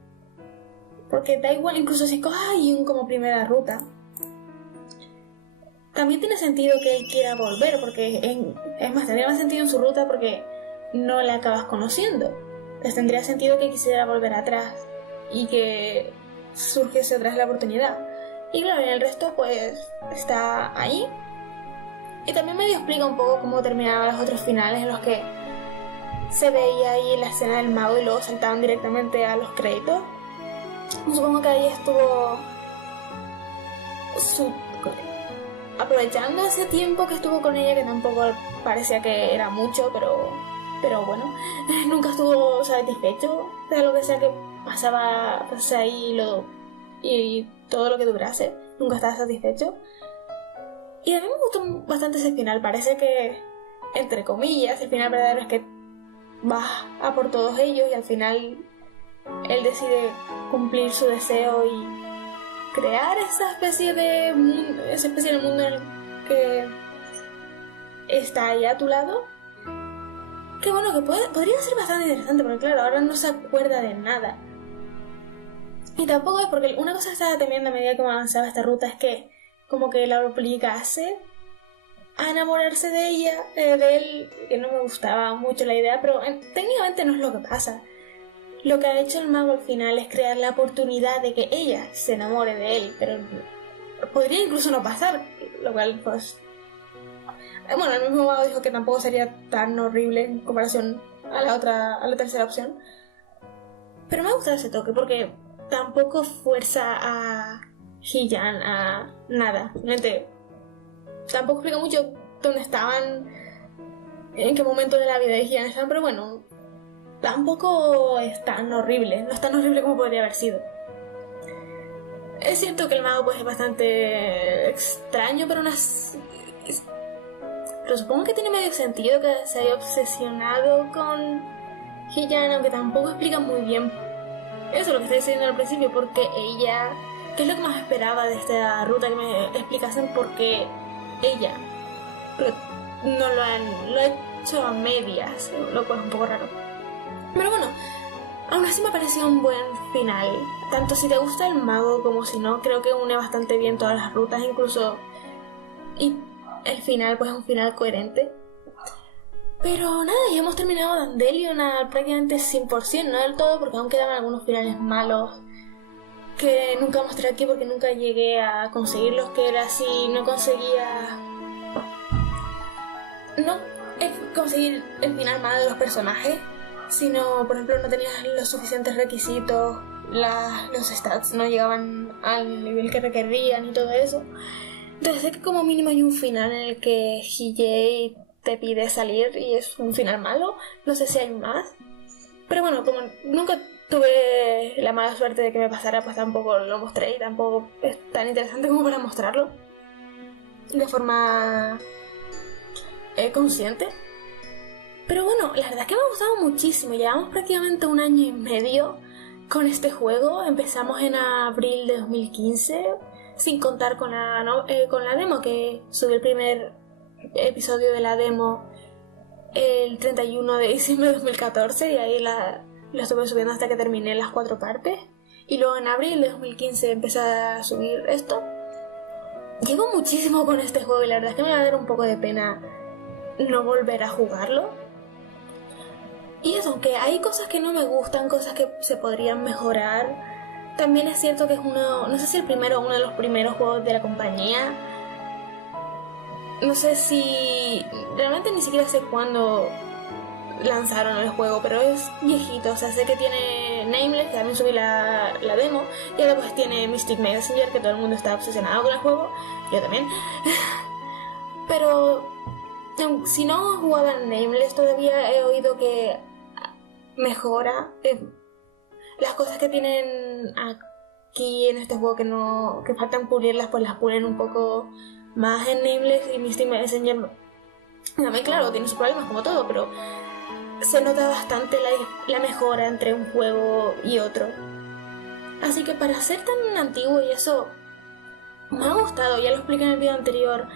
Porque da igual incluso si coges a Jun como primera ruta. También tiene sentido que él quiera volver, porque es más, tendría más sentido en su ruta porque no la acabas conociendo. Pues tendría sentido que quisiera volver atrás y que surgiese otra vez la oportunidad. Y claro, en el resto pues está ahí. Y también medio explica un poco cómo terminaban los otros finales en los que se veía ahí la escena del mago y luego saltaban directamente a los créditos. Supongo que ahí estuvo aprovechando ese tiempo que estuvo con ella, que tampoco parecía que era mucho, pero bueno, nunca estuvo satisfecho de lo que sea que pasaba ahí y todo lo que durase, nunca estaba satisfecho. Y a mí me gustó bastante ese final. Parece que, entre comillas, el final verdadero es que va a por todos ellos y al final él decide cumplir su deseo y crear esa especie de mundo en el que está ahí a tu lado. Que bueno, que podría ser bastante interesante, porque claro, ahora no se acuerda de nada. Y tampoco es porque una cosa que estaba temiendo a medida que avanzaba esta ruta es que como que la obligase a enamorarse de ella, de él, que no me gustaba mucho la idea, pero técnicamente no es lo que pasa. Lo que ha hecho el mago al final es crear la oportunidad de que ella se enamore de él, pero podría incluso no pasar, lo cual pues... Bueno, el mismo mago dijo que tampoco sería tan horrible en comparación a la tercera opción. Pero me ha gustado ese toque porque tampoco fuerza a Hee-Yan a nada. Realmente tampoco explica mucho dónde estaban, en qué momento de la vida de Hee-Yan estaban, pero bueno, tampoco es tan horrible, no es tan horrible como podría haber sido. Es cierto que el mago pues es bastante extraño, pero pero supongo que tiene medio sentido que se haya obsesionado con Hee-Yan, aunque tampoco explica muy bien eso, lo que estoy diciendo al principio, porque ella qué es lo que más esperaba de esta ruta, que me explicasen por qué ella no lo ha hecho a medias, lo cual es un poco raro. Pero bueno, aún así me pareció un buen final. Tanto si te gusta el mago como si no, creo que une bastante bien todas las rutas, incluso. Y el final, pues es un final coherente. Pero nada, ya hemos terminado Dandelion prácticamente 100%, no del todo, porque aún quedaban algunos finales malos que nunca mostré aquí porque nunca llegué a conseguirlos, que era si no conseguía conseguir el final malo de los personajes, sino, por ejemplo, no tenías los suficientes requisitos, los stats no llegaban al nivel que requerían y todo eso. Entonces sé que como mínimo hay un final en el que Hijei te pide salir y es un final malo, no sé si hay más. Pero bueno, como nunca tuve la mala suerte de que me pasara, pues tampoco lo mostré y tampoco es tan interesante como para mostrarlo de forma consciente. Pero bueno, la verdad es que me ha gustado muchísimo. Llevamos prácticamente 1 año y medio con este juego. Empezamos en abril de 2015, sin contar con la demo, que subí el primer episodio de la demo el 31 de diciembre de 2014 y ahí lo estuve subiendo hasta que terminé las 4 partes. Y luego en abril de 2015 empecé a subir esto. Llevo muchísimo con este juego y la verdad es que me va a dar un poco de pena no volver a jugarlo. Y eso, aunque hay cosas que no me gustan, cosas que se podrían mejorar, también es cierto que es no sé si el primero o uno de los primeros juegos de la compañía. No sé si... Realmente ni siquiera sé cuándo lanzaron el juego, pero es viejito. O sea, sé que tiene Nameless, que también subí la demo, y ahora pues tiene Mystic Messenger, que todo el mundo está obsesionado con el juego, yo también. Pero si no jugaban Nameless, todavía he oído que mejora las cosas que tienen aquí en este juego que faltan pulirlas, pues las pulen un poco más en Nameless. Y Mystic Messenger también, claro, tiene sus problemas como todo, pero se nota bastante la mejora entre un juego y otro. Así que para ser tan antiguo y eso, me ha gustado. Ya lo expliqué en el video anterior,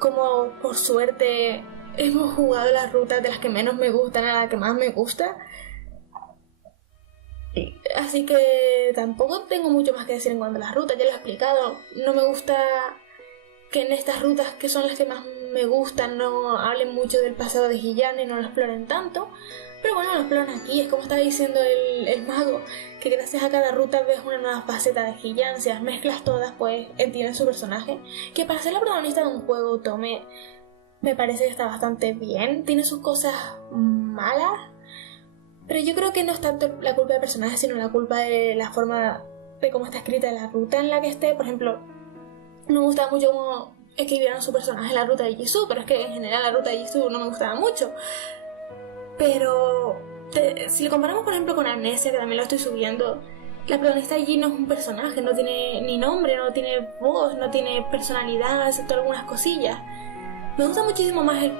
como por suerte hemos jugado las rutas de las que menos me gustan a la que más me gusta. Así que tampoco tengo mucho más que decir en cuanto a las rutas, ya lo he explicado. No me gusta que en estas rutas, que son las que más me gustan, no hablen mucho del pasado de Hiyane y no lo exploren tanto. Pero bueno, lo exploran aquí. Es como estaba diciendo el mago, que gracias a cada ruta ves una nueva faceta de Hiyane. Si las mezclas todas, pues entiendes su personaje. Que para ser la protagonista de un juego, Tome, me parece que está bastante bien. Tiene sus cosas malas, pero yo creo que no es tanto la culpa del personaje, sino la culpa de la forma de cómo está escrita la ruta en la que esté. Por ejemplo, no me gustaba mucho cómo escribieron su personaje en la ruta de Jisoo, pero es que en general la ruta de Jisoo no me gustaba mucho. Pero si lo comparamos, por ejemplo, con Amnesia, que también lo estoy subiendo, la protagonista allí no es un personaje, no tiene ni nombre, no tiene voz, no tiene personalidad, excepto algunas cosillas. Me gusta muchísimo más el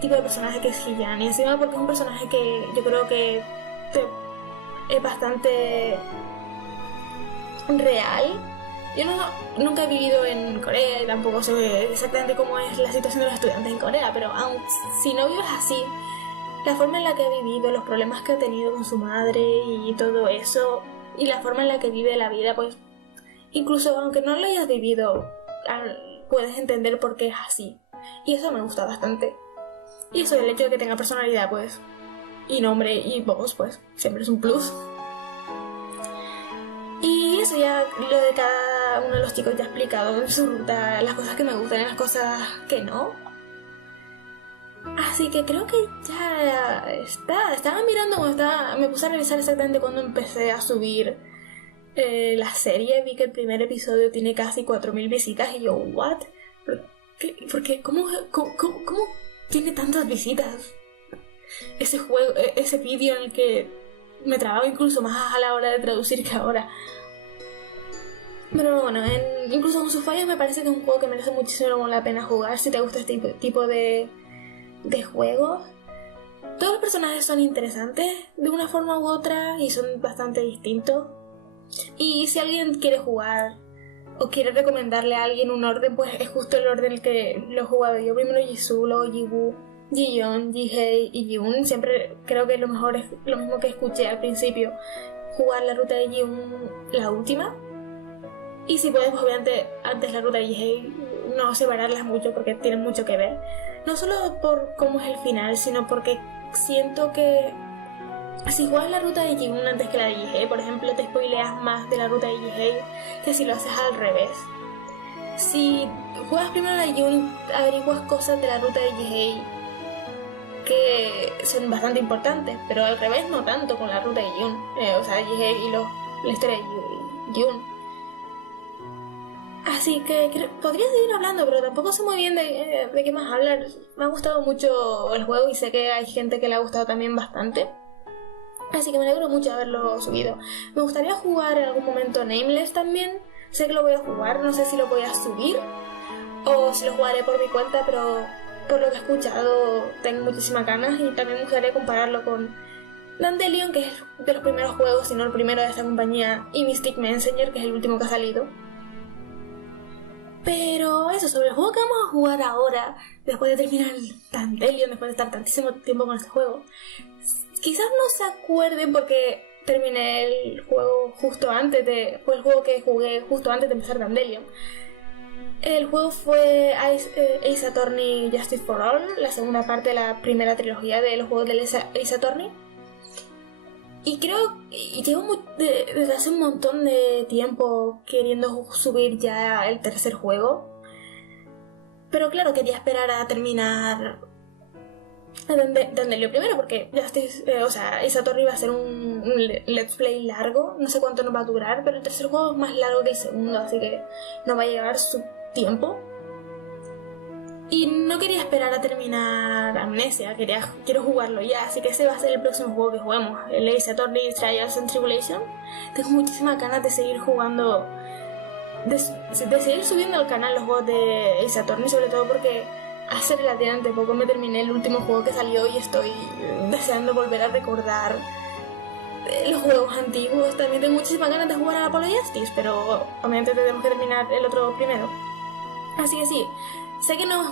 tipo de personaje que es Hiyane, y encima porque es un personaje que yo creo que es bastante real. Yo nunca he vivido en Corea y tampoco sé exactamente cómo es la situación de los estudiantes en Corea, pero aun si no vives así, la forma en la que ha vivido, los problemas que ha tenido con su madre y todo eso, y la forma en la que vive la vida, pues incluso aunque no lo hayas vivido, puedes entender por qué es así. Y eso me gusta bastante. Y eso, el hecho de que tenga personalidad, pues, y nombre y voz, pues, siempre es un plus. Y eso, ya lo de cada uno de los chicos ya he explicado en su ruta, las cosas que me gustan y las cosas que no. Así que creo que ya está. Estaba mirando me puse a revisar exactamente cuando empecé a subir la serie. Vi que el primer episodio tiene casi 4.000 visitas y yo, ¿what? ¿Por qué? ¿Cómo tiene tantas visitas? Ese juego, ese vídeo en el que me trababa incluso más a la hora de traducir que ahora. Pero bueno, incluso con sus fallos me parece que es un juego que merece muchísimo la pena jugar si te gusta este tipo de juegos. Todos los personajes son interesantes de una forma u otra y son bastante distintos. Y si alguien quiere jugar o quiere recomendarle a alguien un orden, pues es justo el orden en el que lo he jugado yo. Primero Jisoo, luego Jiwoo, Jiyeon, Jihei y Jiwoon. Siempre creo que lo mejor es lo mismo que escuché al principio, jugar la ruta de Jiwoon la última. Y si puedes, pues obviamente antes la ruta de Jihei, no separarlas mucho porque tienen mucho que ver. No solo por cómo es el final, sino porque siento que si juegas la ruta de Jiwoon antes que la de Jihei, por ejemplo, te spoileas más de la ruta de Jihei que si lo haces al revés. Si juegas primero la de Jiwoon, averiguas cosas de la ruta de Jihei que son bastante importantes, pero al revés no tanto con la ruta de Jiwoon. O sea, Jihei y la historia de Jiwoon. Así que podría seguir hablando, pero tampoco sé muy bien de qué más hablar. Me ha gustado mucho el juego y sé que hay gente que le ha gustado también bastante. Así que me alegro mucho de haberlo subido. Me gustaría jugar en algún momento Nameless también. Sé que lo voy a jugar, no sé si lo voy a subir o si lo jugaré por mi cuenta, pero por lo que he escuchado tengo muchísimas ganas y también me gustaría compararlo con Dandelion, que es de los primeros juegos, si no el primero de esta compañía, y Mystic Messenger, que es el último que ha salido. Pero eso, sobre el juego que vamos a jugar ahora, después de terminar el Dandelion, después de estar tantísimo tiempo con este juego, quizás no se acuerden porque terminé el juego justo antes fue el juego que jugué justo antes de empezar Dandelion. El juego fue Ace Attorney Justice for All, la segunda parte de la primera trilogía de los juegos de Ace Attorney. Y llevo desde hace un montón de tiempo queriendo subir ya el tercer juego. Pero claro, quería esperar a terminar Dandelion primero, porque Ace Attorney va a ser un let's play largo. No sé cuánto nos va a durar, pero el tercer juego es más largo que el segundo, así que no va a llevar su tiempo. Y no quería esperar a terminar Amnesia, quiero jugarlo ya, así que ese va a ser el próximo juego que juguemos, el Ace Attorney Trials and Tribulation. Tengo muchísimas ganas de seguir jugando, de seguir subiendo al canal los juegos de Ace Attorney, sobre todo porque hace relativamente poco me terminé el último juego que salió y estoy deseando volver a recordar los juegos antiguos. También tengo muchísimas ganas de jugar a Apollo Justice, pero obviamente tenemos que terminar el otro primero. Así que sí, sé que no es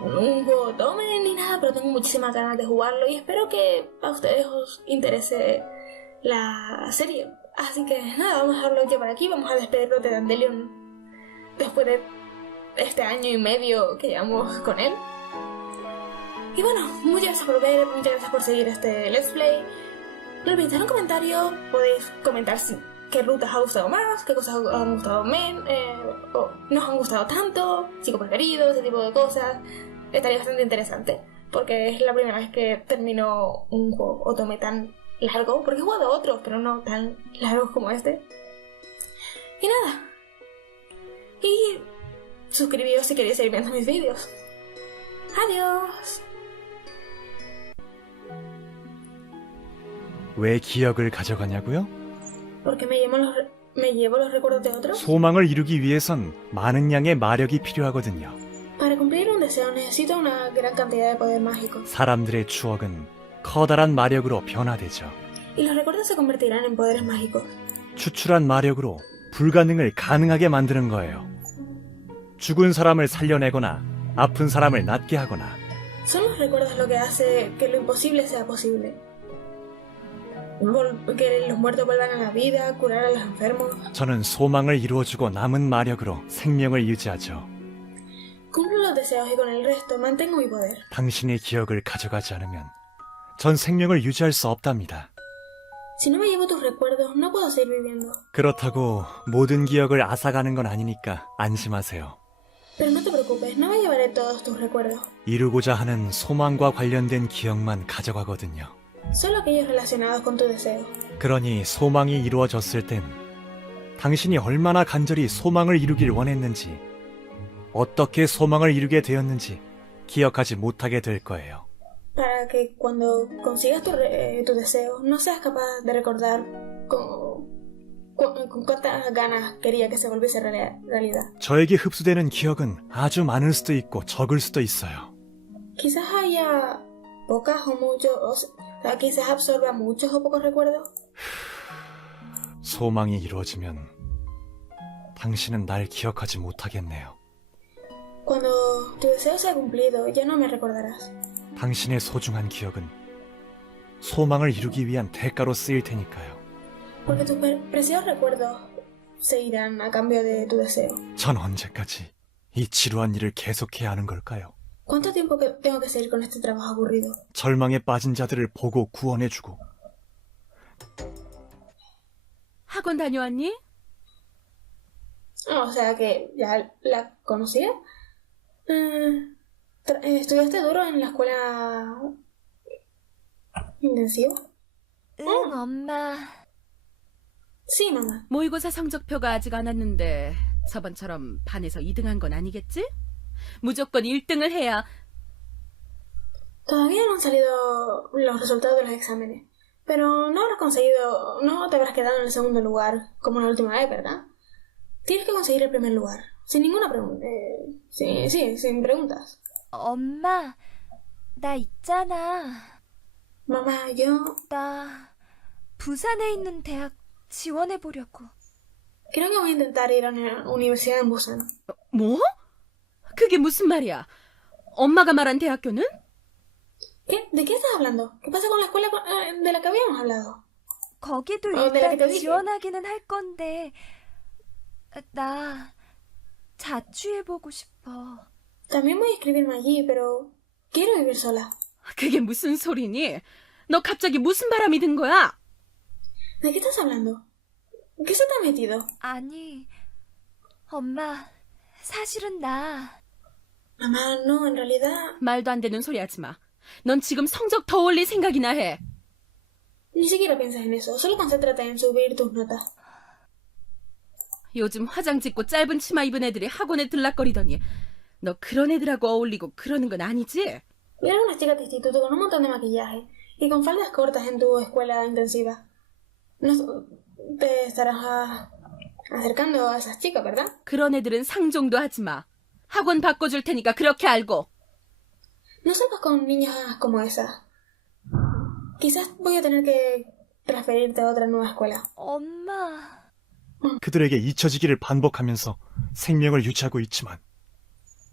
un juego tome ni nada, pero tengo muchísimas ganas de jugarlo y espero que a ustedes os interese la serie. Así que nada, vamos a dejarlo aquí por aquí, vamos a despedirnos de Dandelion después de este año y medio que llevamos con él. Y bueno, muchas gracias por ver, muchas gracias por seguir este Let's Play. No olvidéis dejar un comentario, podéis comentar qué rutas os ha gustado más, qué cosas os han gustado menos, o no os han gustado tanto, chico preferido, ese tipo de cosas. Estaría bastante interesante, porque es la primera vez que termino un juego otome tan largo, porque he jugado otros, pero no tan largos como este. Y nada. Y suscribíos si queréis seguir viendo mis vídeos. Adiós. 왜 기억을 가져가냐고요? Porque me llevo los recuerdos de otros. 소망을 이루기 위해선 많은 양의 마력이 필요하거든요. Para cumplir un deseo necesito una gran cantidad de poder mágico. 사람들의 추억은 커다란 마력으로 변화되죠. Y los recuerdos se convertirán en poderes mágicos. 추출한 마력으로 불가능을 가능하게 만드는 거예요. 죽은 사람을 살려내거나 아픈 사람을 낫게 하거나. Son los recuerdos lo que hace que lo imposible sea posible. Que los muertos vuelvan a la vida, curar a los enfermos. 저는 소망을 이루어주고 남은 마력으로 생명을 유지하죠. Cumplo los deseos y con el resto mantengo mi poder. 당신의 기억을 가져가지 않으면 전 생명을 유지할 수 없답니다. Si no me llevo tus recuerdos, no puedo seguir viviendo. 그렇다고 모든 기억을 앗아가는 건 아니니까 안심하세요. Pero no te preocupes, no me llevaré todos tus recuerdos. 이루고자 하는 소망과 관련된 기억만 가져가거든요. Solo aquellos relacionados con tu deseo. 그러니 소망이 이루어졌을 땐 당신이 얼마나 간절히 소망을 이루길 원했는지, 어떻게 소망을 이루게 되었는지 기억하지 못하게 될 거예요. Para que cuando consigas tu deseo, no seas capaz de recordar con cuántas ganas quería que se volviese realidad. 저에게 흡수되는 기억은 아주 많을 수도 있고 적을 수도 있어요. Quizás haya pocas o muchos, quizás absorba muchos o pocos recuerdos. 소망이 이루어지면 당신은 날 기억하지 못하겠네요. Cuando tu deseo sea cumplido, ya no me recordarás. 당신의 소중한 기억은 소망을 이루기 위한 대가로 쓰일 테니까요. Porque tus preciados recuerdos se irán a cambio de tu deseo. 전 언제까지 이 지루한 일을 계속해야 ha는 걸까요? ¿Cuánto tiempo tengo que seguir con este trabajo aburrido? 절망에 빠진 자들을 보고 구원해주고 학원 다녀왔니? O sea que ya la conocía. ¿Estudiaste duro en la escuela intensiva? 응, 엄마. Sí, mamá. 모의고사 성적표가 아직 안 왔는데 저번처럼 반에서 2등한 건 아니겠지? 무조건 1등을 해야. Todavía no han salido los resultados de los exámenes, pero no habrás conseguido, no te habrás quedado en el segundo lugar como la última vez, ¿verdad? Tienes que conseguir el primer lugar, sin ninguna pregunta. Sí, sin preguntas. 엄마, 나 있잖아. Mamá, yo 나 부산에 있는 대학 지원해 보려고. creo que voy a intentar ir a una universidad en Busan. 뭐? 그게 무슨 말이야? 엄마가 말한 대학교는? ¿Qué? ¿De qué estás hablando? ¿Qué pasa con la escuela de la que habíamos hablado? 거기도 내가 그때 일단 얘기- 지원하기는 할 건데 나 자취해보고 싶어. También voy a inscribirme allí, pero quiero vivir sola. 그게 무슨 소리니? 너 갑자기 무슨 바람이 든 거야? ¿De qué estás hablando? ¿Qué se te ha metido? 아니, 엄마, 사실은 나 Mamá, no, en realidad 말도 안 되는 소리 하지 마. 넌 지금 성적 더 올릴 생각이나 해. ni siquiera piensas en eso. Solo concéntrate en subir tus notas. 요즘 화장 짓고 짧은 치마 입은 애들이 학원에 들락거리더니 너 그런 애들하고 어울리고 그러는 건 아니지? Vi a algunas chicas de instituto con un montón de maquillaje y con faldas cortas en tu escuela intensiva. No te estarás acercando a esas chicas, ¿verdad? 그런 애들은 상종도 하지 마. 학원 바꿔줄 테니까 그렇게 알고. No salgas con niñas como esas. Quizás voy a tener que transferirte a otra nueva escuela. 엄마. 그들에게 잊혀지기를 반복하면서 생명을 유지하고 있지만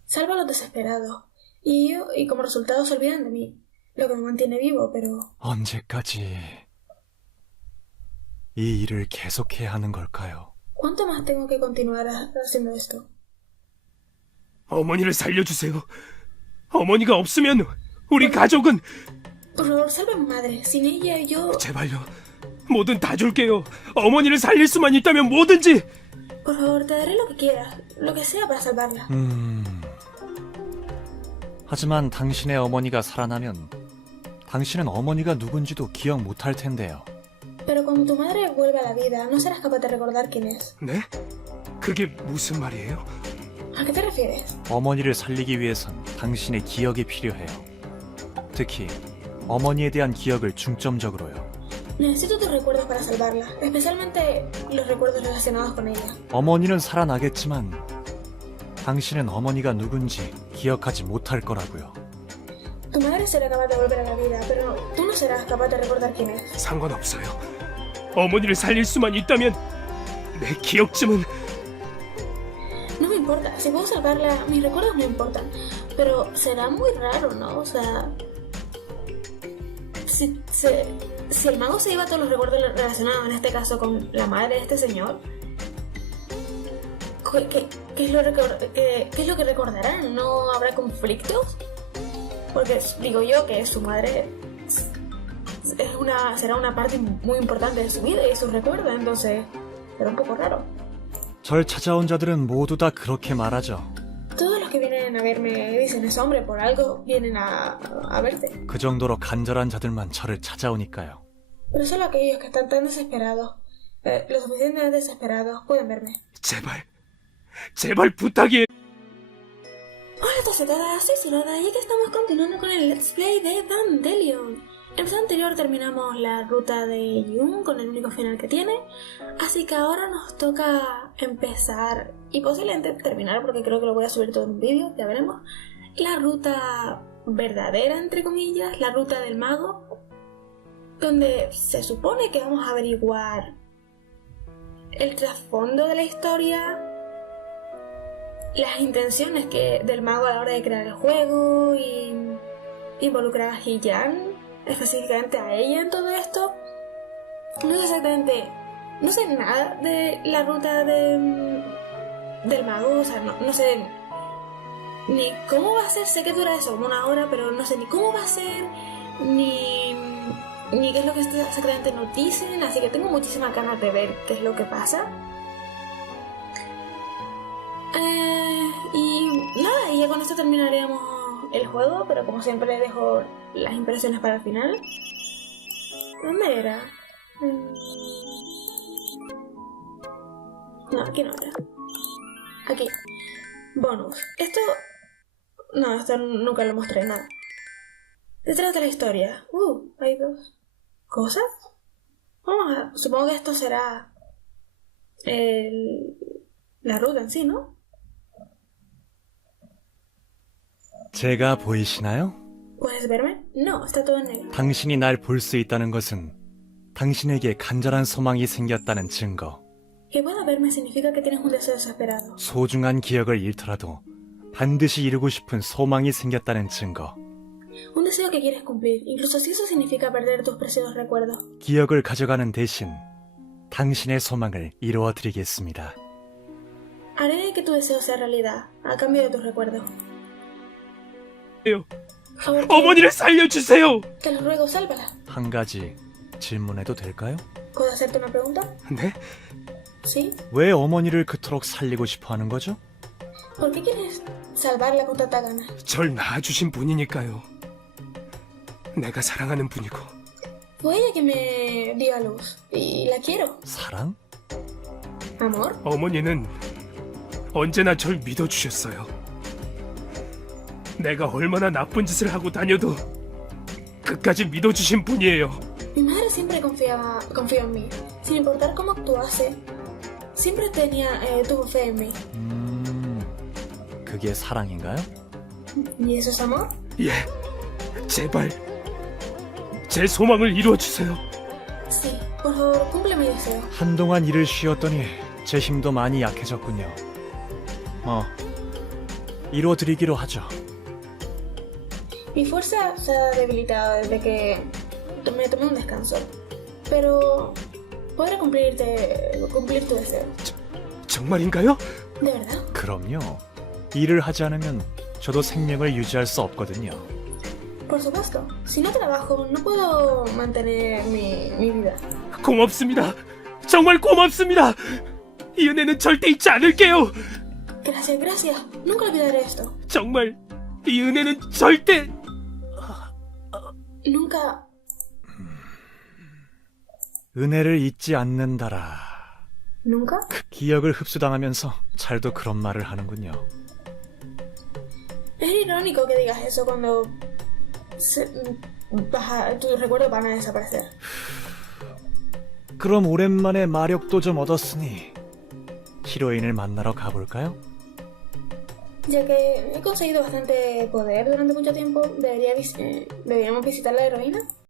Salva a los desesperados. Y como resultado se olvidan de mí. Lo que me mantiene vivo, pero... 언제까지 이 일을 계속해야 하는 걸까요? ¿Cuánto más tengo que continuar haciendo esto? 어머니를 살려주세요. 어머니가 없으면 우리 가족은 Por favor, salva a mi madre. Sin ella yo... 제발요. 뭐든 다 줄게요. 어머니를 살릴 수만 있다면 뭐든지. Por favor, te daré lo que quieras. Lo que sea para salvarla. 하지만 당신의 어머니가 살아나면 당신은 어머니가 누군지도 기억 못할 텐데요. Pero cuando tu madre vuelva a la vida, no serás capaz de recordar quién es. 네? 그게 무슨 말이에요? ¿A qué te refieres? 어머니를 살리기 위해선 당신의 기억이 필요해요. 특히 어머니에 대한 기억을 중점적으로요. Necesito tus recuerdos para salvarla, especialmente los recuerdos relacionados con ella. 어머니는 살아나겠지만 당신은 어머니가 누군지 기억하지 못할 거라고요. Tu madre será capaz de volver a la vida, pero tú no serás capaz de recordar quién es. 상관없어요. 어머니를 살릴 수만 있다면 내 기억쯤은. No me importa, si puedo salvarla, mis recuerdos no importan. Pero será muy raro, ¿no? O sea... Si el mago se lleva todos los recuerdos relacionados, en este caso, con la madre de este señor... ¿Qué es lo que recordarán? ¿No habrá conflictos? Porque digo yo que su madre será una parte muy importante de su vida y sus recuerdos, entonces será un poco raro. 절 찾아온 자들은 모두 다 그렇게 말하죠. Todos los que vienen a verme dicen, ese hombre por algo vienen a verte. 그 정도로 간절한 자들만 저를 찾아오니까요. Pero solo aquellos que están tan desesperados, lo suficientemente desesperados, pueden verme. 제발 부탁이에요. Hola Tocetada, soy Siroda y aquí estamos continuando con el Let's Play de Evangelion. En el episodio anterior terminamos la ruta de Jun con el único final que tiene, así que ahora nos toca empezar y posiblemente terminar, porque creo que lo voy a subir todo en un vídeo, ya veremos, la ruta verdadera, entre comillas, la ruta del mago, donde se supone que vamos a averiguar el trasfondo de la historia las intenciones del mago a la hora de crear el juego y involucrar a Hillian, específicamente a ella en todo esto. No sé exactamente, no sé nada de la ruta del mago, o sea, no sé ni cómo va a ser. Sé que dura eso, como 1 hora, pero no sé ni cómo va a ser, ni qué es lo que exactamente nos dicen, así que tengo muchísimas ganas de ver qué es lo que pasa. Y nada, y ya con esto terminaríamos el juego, pero como siempre dejo las impresiones para el final. ¿Dónde era? No, aquí no era. Aquí. Bonus. Esto nunca lo mostré, nada. Detrás de la historia. Hay 2 cosas. Supongo que esto será la ruta en sí, ¿no? 제가 보이시나요? ¿Puedes verme? No, está todo en negro. 당신이 날 볼 수 있다는 것은 당신에게 간절한 소망이 생겼다는 증거. Que pueda verme significa que tienes un deseo desesperado. 소중한 기억을 잃더라도 반드시 이루고 싶은 소망이 생겼다는 증거. Un deseo que quieres cumplir, incluso si eso significa perder tus preciosos recuerdos. 기억을 가져가는 대신 당신의 소망을 이루어 드리겠습니다. Haré que tu deseo sea realidad, a cambio de tus recuerdos. Favor, 어머니를 살려주세요. te lo ruego, sálvala. 한 가지 질문해도 될까요? ¿Puedo hacerte una pregunta? 네? ¿Sí? 왜 어머니를 그토록 살리고 싶어 하는 거죠? ¿Por qué quieres salvarla con tanta gana? 절 낳아주신 분이니까요. 내가 사랑하는 분이고. Fue ella que me dio a luz, y la quiero. 사랑? ¿Amor? 어머니는 언제나 절 믿어주셨어요. 내가 얼마나 나쁜 짓을 하고 다녀도 끝까지 믿어주신 분이에요. Mi madre siempre confió en mí, sin importar cómo actuase. Siempre tuvo fe en mí. 그게 사랑인가요? ¿Y eso es amor? 예, 제발 제 소망을 이루어주세요. Sí, por favor, cumple mi deseo. 한동안 일을 쉬었더니 제 힘도 많이 약해졌군요. 이루어 드리기로 하죠. Mi fuerza se ha debilitado desde que me tomé un descanso. Pero podré cumplir tu deseo. 정말인가요? ¿De verdad? 그럼요. 일을 하지 않으면 저도 생명을 유지할 수 없거든요. Por supuesto. Si no trabajo, no puedo mantener mi vida. 고맙습니다. 정말 고맙습니다. 이 은혜는 절대 잊지 않을게요. Gracias, gracias. Nunca olvidaré esto. 정말 이 은혜는 절대... Nunca... 은혜를 잊지 않는다라. ¿Nunca? 기억을 흡수당하면서 잘도 그런 말을 하는군요. Es irónico que digas eso cuando tus recuerdos van a desaparecer. 그럼 오랜만에 마력도 좀 얻었으니 히로인을 만나러 가볼까요? Ya que he conseguido bastante poder durante mucho tiempo, deberíamos visitar la heroína.